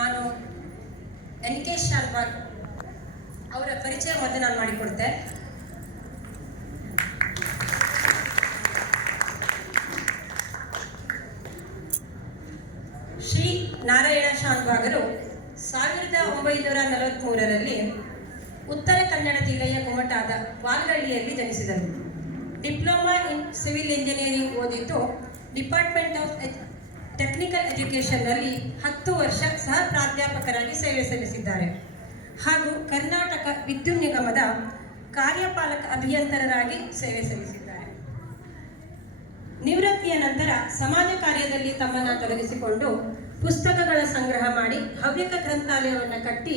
ನಾನು NK ಶಾಲ್ವಾರ್ ಅವರ ಪರಿಚಯ ಮೊದಲು ನಾನು ಮಾಡಿಕೊಡ್ತೆ. ಶ್ರೀ ನಾರಾಯಣ ಶಾಲ್ವಾಗರು 1943ರಲ್ಲಿ ಉತ್ತರ ಕನ್ನಡ ಜಿಲ್ಲೆಯ ಕುಮಟಾದ ವಾಲ್ಗಳ್ಳಿಯಲ್ಲಿ ಜನಿಸಿದರು. ಡಿಪ್ಲೊಮಾ ಇನ್ ಸಿವಿಲ್ ಇಂಜಿನಿಯರಿಂಗ್ ಓದಿದ್ದು ಡಿಪಾರ್ಟ್ಮೆಂಟ್ ಆಫ್ ಟೆಕ್ನಿಕಲ್ ಎಜುಕೇಷನ್ನಲ್ಲಿ 10 ವರ್ಷ ಸಹ ಪ್ರಾಧ್ಯಾಪಕರಾಗಿ ಸೇವೆ ಸಲ್ಲಿಸಿದ್ದಾರೆ ಹಾಗೂ ಕರ್ನಾಟಕ ವಿದ್ಯುತ್ ನಿಗಮದ ಕಾರ್ಯಪಾಲಕ ಅಭಿಯಂತರರಾಗಿ ಸೇವೆ ಸಲ್ಲಿಸಿದ್ದಾರೆ. ನಿವೃತ್ತಿಯ ನಂತರ ಸಮಾಜ ಕಾರ್ಯದಲ್ಲಿ ತಮ್ಮನ್ನು ತೊಡಗಿಸಿಕೊಂಡು ಪುಸ್ತಕಗಳ ಸಂಗ್ರಹ ಮಾಡಿ ಹವ್ಯಕ ಗ್ರಂಥಾಲಯವನ್ನು ಕಟ್ಟಿ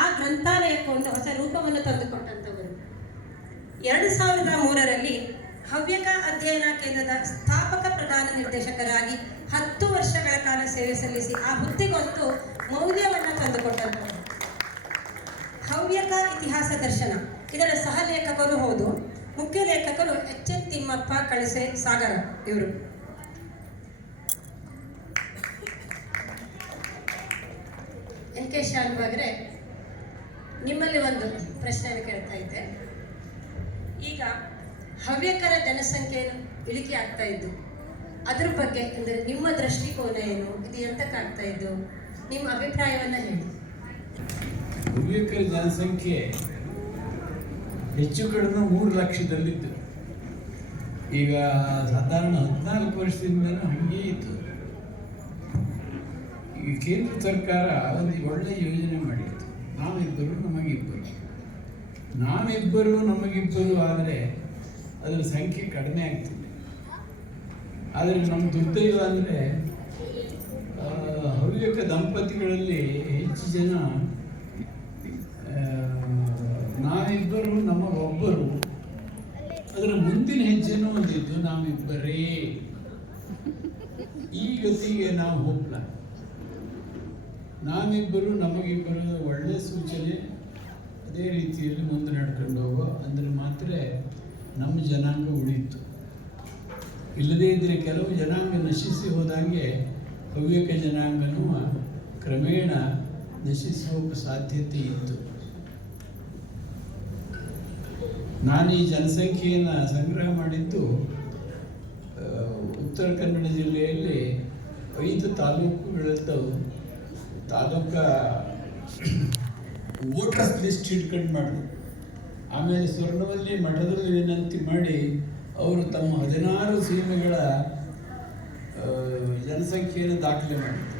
ಆ ಗ್ರಂಥಾಲಯಕ್ಕೆ ಒಂದು ಹೊಸ ರೂಪವನ್ನು ತಂದುಕೊಟ್ಟಂಥವರು. 2003ರಲ್ಲಿ ಹವ್ಯಕ ಅಧ್ಯಯನ ಕೇಂದ್ರದ ಸ್ಥಾಪಕ ಪ್ರಧಾನ ನಿರ್ದೇಶಕರಾಗಿ 10 ವರ್ಷಗಳ ಕಾಲ ಸೇವೆ ಸಲ್ಲಿಸಿ ಆ ಹುದ್ದೆಗೊಂದು ಮೌಲ್ಯವನ್ನು ತಂದುಕೊಟ್ಟಂಥವರು. ಹವ್ಯಕ ಇತಿಹಾಸ ದರ್ಶನ ಇದರ ಸಹ ಲೇಖಕರು ಹೌದು. ಮುಖ್ಯ ಲೇಖಕರು HN ತಿಮ್ಮಪ್ಪ ಕಳಸೆ ಸಾಗರ ಇವರು. NK ಶಾಲ್ವಾಗ್ರೆ, ನಿಮ್ಮಲ್ಲಿ ಒಂದು ಪ್ರಶ್ನೆಯನ್ನು ಕೇಳ್ತಾ ಇದ್ದೆ. ಈಗ ಹವ್ಯಕರ ಜನಸಂಖ್ಯೆಯನ್ನು ಇಳಿಕೆ ಆಗ್ತಾ ಇದ್ದು ಅದ್ರ ಬಗ್ಗೆ ಅಂದರೆ ನಿಮ್ಮ ದೃಷ್ಟಿಕೋನ ಏನು, ಇದು ಎಂತಕ್ಕಾಗ್ತಾ ಇದ್ದು, ನಿಮ್ಮ ಅಭಿಪ್ರಾಯವನ್ನು ಹೇಳಿ. ಹವ್ಯಕರ ಜನಸಂಖ್ಯೆ ಹೆಚ್ಚು ಕಡಿಮೆ 3 ಲಕ್ಷದಲ್ಲಿತ್ತು. ಈಗ ಸಾಧಾರಣ 14 ವರ್ಷದಿಂದ ಹಾಗೆ ಇತ್ತು. ಈ ಕೇಂದ್ರ ಸರ್ಕಾರ ಒಂದು ಒಳ್ಳೆ ಯೋಜನೆ ಮಾಡಿತ್ತು, ನಾವಿಬ್ಬರು ನಮಗಿಬ್ಬರು ಆದರೆ ಅದರ ಸಂಖ್ಯೆ ಕಡಿಮೆ ಆಗ್ತಿದೆ. ಆದರೆ ನಮ್ಮ ದುರ್ದೈವ ಅಂದರೆ ಹವ್ಯಕ ದಂಪತಿಗಳಲ್ಲಿ ಹೆಚ್ಚು ಜನ ನಾವಿಬ್ಬರು ನಮಗೊಬ್ಬರು, ಅದರ ಮುಂದಿನ ಹೆಜ್ಜೆನೂ ಒಂದಿದ್ದು ನಾವಿಬ್ಬರೇ. ಈ ಗತಿಗೆ ನಾವು ಹೋಗ್ಲ. ನಾವಿಬ್ಬರು ನಮಗಿಬ್ಬರು ಒಳ್ಳೆಯ ಸೂಚನೆ, ಅದೇ ರೀತಿಯಲ್ಲಿ ಮುಂದೆ ನಡ್ಕೊಂಡು ಹೋಗೋ ಅಂದರೆ ಮಾತ್ರ ನಮ್ಮ ಜನಾಂಗ ಉಳಿಯಿತು. ಇಲ್ಲದೇ ಇದ್ದರೆ ಕೆಲವು ಜನಾಂಗ ನಶಿಸಿ ಹೋದಂಗೆ ಹವ್ಯಕ ಜನಾಂಗನೂ ಕ್ರಮೇಣ ನಶಿಸಿ ಹೋಗೋ ಸಾಧ್ಯತೆ ಇತ್ತು. ನಾನು ಈ ಜನಸಂಖ್ಯೆಯನ್ನು ಸಂಗ್ರಹ ಮಾಡಿದ್ದು ಉತ್ತರ ಕನ್ನಡ ಜಿಲ್ಲೆಯಲ್ಲಿ 5 ತಾಲೂಕುಗಳಿದ್ದವು. ತಾಲೂಕ ವೋಟರ್ಸ್ ಲಿಸ್ಟ್ ಇಟ್ಕೊಂಡು ಮಾಡಿದ್ರು. ಆಮೇಲೆ ಸ್ವರ್ಣವಲ್ಲಿ ಮಠದಲ್ಲಿ ವಿನಂತಿ ಮಾಡಿ ಅವರು ತಮ್ಮ 16 ಸೀಮೆಗಳ ಜನಸಂಖ್ಯೆಯನ್ನು ದಾಖಲೆ ಮಾಡಿದರು.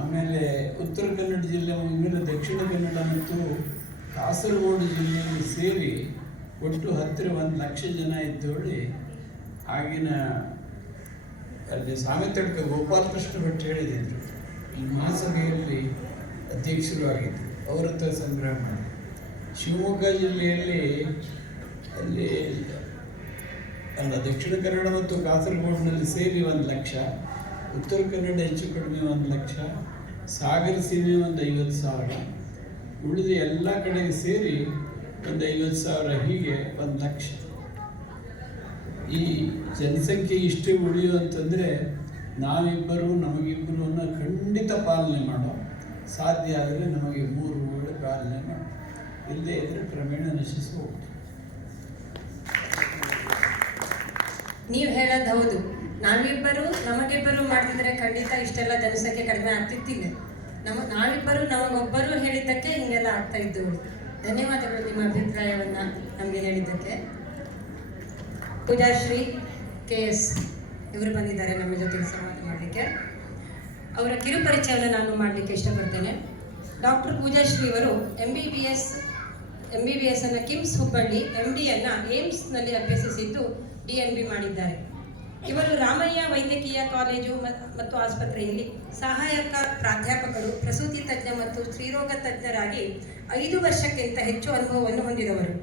ಆಮೇಲೆ ಉತ್ತರ ಕನ್ನಡ ಜಿಲ್ಲೆ ಮುಗಿದ ದಕ್ಷಿಣ ಕನ್ನಡ ಮತ್ತು ಕಾಸರಗೋಡು ಜಿಲ್ಲೆಯಲ್ಲಿ ಸೇರಿ ಒಟ್ಟು ಹತ್ತಿರ 1 ಲಕ್ಷ ಜನ ಇದ್ದವಳಿ ಆಗಿನ ಅಲ್ಲಿ ಸಾಮೆತಡ್ಕ ಗೋಪಾಲಕೃಷ್ಣ ಭಟ್ ಹೇಳಿದ್ರು, ಈ ಮಹಾಸಭೆಯಲ್ಲಿ ಅಧ್ಯಕ್ಷರು ಆಗಿದ್ದರು, ಅವರ ಹತ್ರ ಸಂಗ್ರಹ ಮಾಡಿ. ಶಿವಮೊಗ್ಗ ಜಿಲ್ಲೆಯಲ್ಲಿ ಅಲ್ಲಿ ದಕ್ಷಿಣ ಕನ್ನಡ ಮತ್ತು ಕಾಸರಗೋಡಿನಲ್ಲಿ ಸೇರಿ 1 ಲಕ್ಷ, ಉತ್ತರ ಕನ್ನಡ ಹೆಚ್ಚು ಕಡಿಮೆ 1 ಲಕ್ಷ, ಸಾಗರ ಸೀಮೆ ಒಂದು 50,000, ಉಳಿದ ಎಲ್ಲ ಕಡೆಗೆ ಸೇರಿ ಒಂದು 50,000, ಹೀಗೆ 1 ಲಕ್ಷ. ಈ ಜನಸಂಖ್ಯೆ ಇಷ್ಟೇ ಉಳಿಯುವಂತಂದರೆ ನಾವಿಬ್ಬರು ನಮಗಿಬ್ಬರು ಅನ್ನೋ ಖಂಡಿತ ಪಾಲನೆ ಮಾಡೋ. ಸಾಧ್ಯ ಆದರೆ ನಮಗೆ 3 ಪಾಲನೆ ಮಾಡೋ, ಇಲ್ಲದೇ ಇದ್ರೆ ಕ್ರಮೇಣ ನಶಿಸಿ ಹೋಗ್ತದೆ. ನೀವು ಹೇಳೋದು ಹೌದು. ನಾವಿಬ್ಬರು ನಮಗಿಬ್ಬರು ಮಾಡ್ತಿದ್ರೆ ಖಂಡಿತ ಇಷ್ಟೆಲ್ಲ ಜನಸಂಖ್ಯೆ ಕಡಿಮೆ ಆಗ್ತಿತ್ತಿಲ್ಲ. ನಾವಿಬ್ಬರು ನಮಗೊಬ್ಬರು ಹೇಳಿದ್ದಕ್ಕೆ ಹಿಂಗೆಲ್ಲ ಆಗ್ತಾ ಇದ್ದವು. ಧನ್ಯವಾದಗಳು ನಿಮ್ಮ ಅಭಿಪ್ರಾಯವನ್ನು ನಮಗೆ ಹೇಳಿದ್ದಕ್ಕೆ. ಪೂಜಾಶ್ರೀ KS ಇವರು ಬಂದಿದ್ದಾರೆ ನಮ್ಮ ಜೊತೆಗೆ ಸಂವಾದ ಮಾಡಲಿಕ್ಕೆ. ಅವರ ಕಿರುಪರಿಚಯವನ್ನು ನಾನು ಮಾಡಲಿಕ್ಕೆ ಇಷ್ಟಪಡ್ತೇನೆ. ಡಾಕ್ಟರ್ ಪೂಜಾಶ್ರೀ ಅವರು MBBS ಅನ್ನು ಕಿಮ್ಸ್ ಹುಬ್ಬಳ್ಳಿ, MD ಅನ್ನು ಏಮ್ಸ್ನಲ್ಲಿ ಅಭ್ಯಸಿಸಿದ್ದು DNB ಮಾಡಿದ್ದಾರೆ. ಇವರು ರಾಮಯ್ಯ ವೈದ್ಯಕೀಯ ಕಾಲೇಜು ಮತ್ತು ಆಸ್ಪತ್ರೆಯಲ್ಲಿ ಸಹಾಯಕ ಪ್ರಾಧ್ಯಾಪಕರು, ಪ್ರಸೂತಿ ತಜ್ಞ ಮತ್ತು ಸ್ತ್ರೀರೋಗ ತಜ್ಞರಾಗಿ 5 ವರ್ಷಕ್ಕಿಂತ ಹೆಚ್ಚು ಅನುಭವವನ್ನು ಹೊಂದಿದವರು.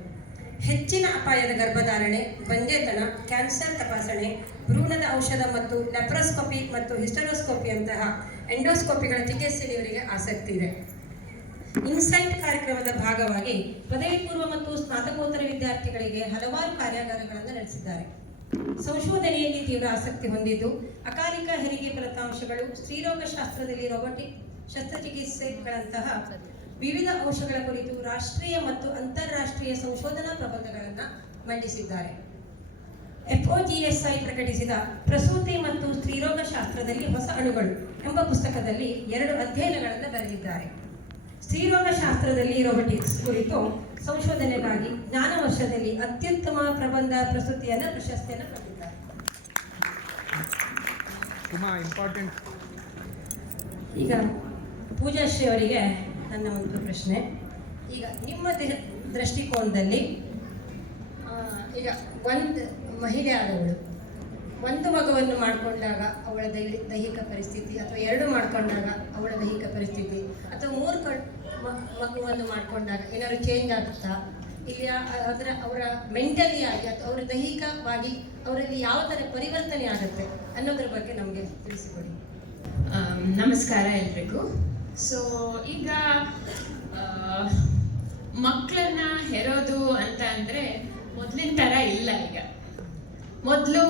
ಹೆಚ್ಚಿನ ಅಪಾಯದ ಗರ್ಭಧಾರಣೆ, ಬಂಜೆತನ, ಕ್ಯಾನ್ಸರ್ ತಪಾಸಣೆ, ಭ್ರೂಣದ ಔಷಧ ಮತ್ತು ಲೆಪ್ರೋಸ್ಕೋಪಿ ಮತ್ತು ಹಿಸ್ಟರೋಸ್ಕೋಪಿಯಂತಹ ಎಂಡೋಸ್ಕೋಪಿಗಳ ಚಿಕಿತ್ಸೆಗೆ ಇವರಿಗೆ ಆಸಕ್ತಿ ಇದೆ. ಇನ್ಸೈಟ್ ಕಾರ್ಯಕ್ರಮದ ಭಾಗವಾಗಿ ಪದವಿ ಪೂರ್ವ ಮತ್ತು ಸ್ನಾತಕೋತ್ತರ ವಿದ್ಯಾರ್ಥಿಗಳಿಗೆ ಹಲವಾರು ಕಾರ್ಯಾಗಾರಗಳನ್ನು ನಡೆಸಿದ್ದಾರೆ. ಸಂಶೋಧನೆಯಲ್ಲಿ ತೀವ್ರ ಆಸಕ್ತಿ ಹೊಂದಿದ್ದು ಅಕಾಲಿಕ ಹೆರಿಗೆ ಫಲಿತಾಂಶಗಳು, ಸ್ತ್ರೀರೋಗ ಶಾಸ್ತ್ರದಲ್ಲಿ ರೋಬೋಟಿಕ್ ಶಸ್ತ್ರಚಿಕಿತ್ಸೆಗಳಂತಹ ವಿವಿಧ ಅಂಶಗಳ ಕುರಿತು ರಾಷ್ಟ್ರೀಯ ಮತ್ತು ಅಂತಾರಾಷ್ಟ್ರೀಯ ಸಂಶೋಧನಾ ಪ್ರಬಂಧಗಳನ್ನು ಮಂಡಿಸಿದ್ದಾರೆ. FOGSI ಪ್ರಕಟಿಸಿದ ಪ್ರಸೂತಿ ಮತ್ತು ಸ್ತ್ರೀರೋಗ ಶಾಸ್ತ್ರದಲ್ಲಿ ಹೊಸ ಅಣುಗಳು ಎಂಬ ಪುಸ್ತಕದಲ್ಲಿ 2 ಅಧ್ಯಯನಗಳನ್ನು ಬರೆದಿದ್ದಾರೆ. ಸ್ತ್ರೀರೋಗ ಶಾಸ್ತ್ರದಲ್ಲಿ ರೋಬೋಟಿಕ್ಸ್ ಕುರಿತು ಸಂಶೋಧನೆಗಾಗಿ ಜ್ಞಾನ ವರ್ಷದಲ್ಲಿ ಅತ್ಯುತ್ತಮ ಪ್ರಬಂಧ ಪ್ರಸ್ತುತಿಯನ್ನು ಪ್ರಶಸ್ತಿಯನ್ನು ಪಡೆದಿದ್ದಾರೆ. ಈಗ ಪೂಜಾಶ್ರೀ ಅವರಿಗೆ ನನ್ನ ಒಂದು ಪ್ರಶ್ನೆ. ಈಗ ನಿಮ್ಮ ದೃಷ್ಟಿಕೋನದಲ್ಲಿ ಈಗ ಒಂದು ಮಹಿಳೆ ಆದವಳು ಒಂದು ಮಗುವನ್ನು ಮಾಡಿಕೊಂಡಾಗ ಅವಳ ದೈಹಿಕ ಪರಿಸ್ಥಿತಿ, ಅಥವಾ 2 ಮಾಡಿಕೊಂಡಾಗ ಅವಳ ದೈಹಿಕ ಪರಿಸ್ಥಿತಿ, ಅಥವಾ 3 ಮಗುವನ್ನು ಮಾಡಿಕೊಂಡಾಗ ಏನಾದ್ರು ಚೇಂಜ್ ಆಗುತ್ತಾ, ಇಲ್ಲಿ ಅವರ ಮೆಂಟಲಿ ಆಗಿ ಅಥವಾ ಅವರ ದೈಹಿಕವಾಗಿ ಅವರಲ್ಲಿ ಯಾವ ಥರ ಪರಿವರ್ತನೆ ಆಗುತ್ತೆ ಅನ್ನೋದ್ರ ಬಗ್ಗೆ ನಮಗೆ ತಿಳಿಸಿಕೊಡಿ. ನಮಸ್ಕಾರ ಎಲ್ರಿಗೂ. ಸೊ ಈಗ ಮಕ್ಕಳನ್ನ ಹೆರೋದು ಅಂತ ಅಂದರೆ ಮೊದಲಿನ ಥರ ಇಲ್ಲ. ಈಗ ಮೊದಲು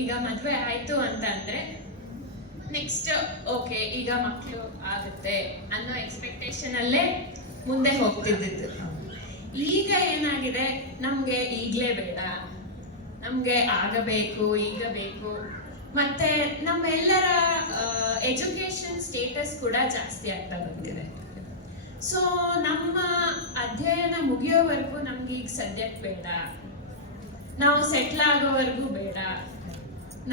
ಈಗ ಮದುವೆ ಆಯಿತು ಅಂತ ಅಂದರೆ ನೆಕ್ಸ್ಟ್ ಓಕೆ ಈಗ ಮಕ್ಕಳು ಆಗುತ್ತೆ ಅನ್ನೋ ಎಕ್ಸ್ಪೆಕ್ಟೇಷನಲ್ಲೇ ಮುಂದೆ ಹೋಗ್ತಿದ್ದಿದ್ದು. ಈಗ ಏನಾಗಿದೆ, ನಮಗೆ ಈಗಲೇ ಬೇಡ, ನಮಗೆ ಆಗಬೇಕು, ಈಗ ಬೇಕು. ಮತ್ತೆ ನಮ್ಮೆಲ್ಲರ ಎಜುಕೇಶನ್ ಸ್ಟೇಟಸ್ ಕೂಡ ಜಾಸ್ತಿ ಆಗ್ತಾ ಬಂದಿದೆ. ಸೊ ನಮ್ಮ ಅಧ್ಯಯನ ಮುಗಿಯೋವರೆಗೂ ನಮ್ಗೆ ಈಗ ಸದ್ಯಕ್ಕೆ ಬೇಡ, ನಾವು ಸೆಟ್ಲ್ ಆಗೋವರೆಗೂ ಬೇಡ,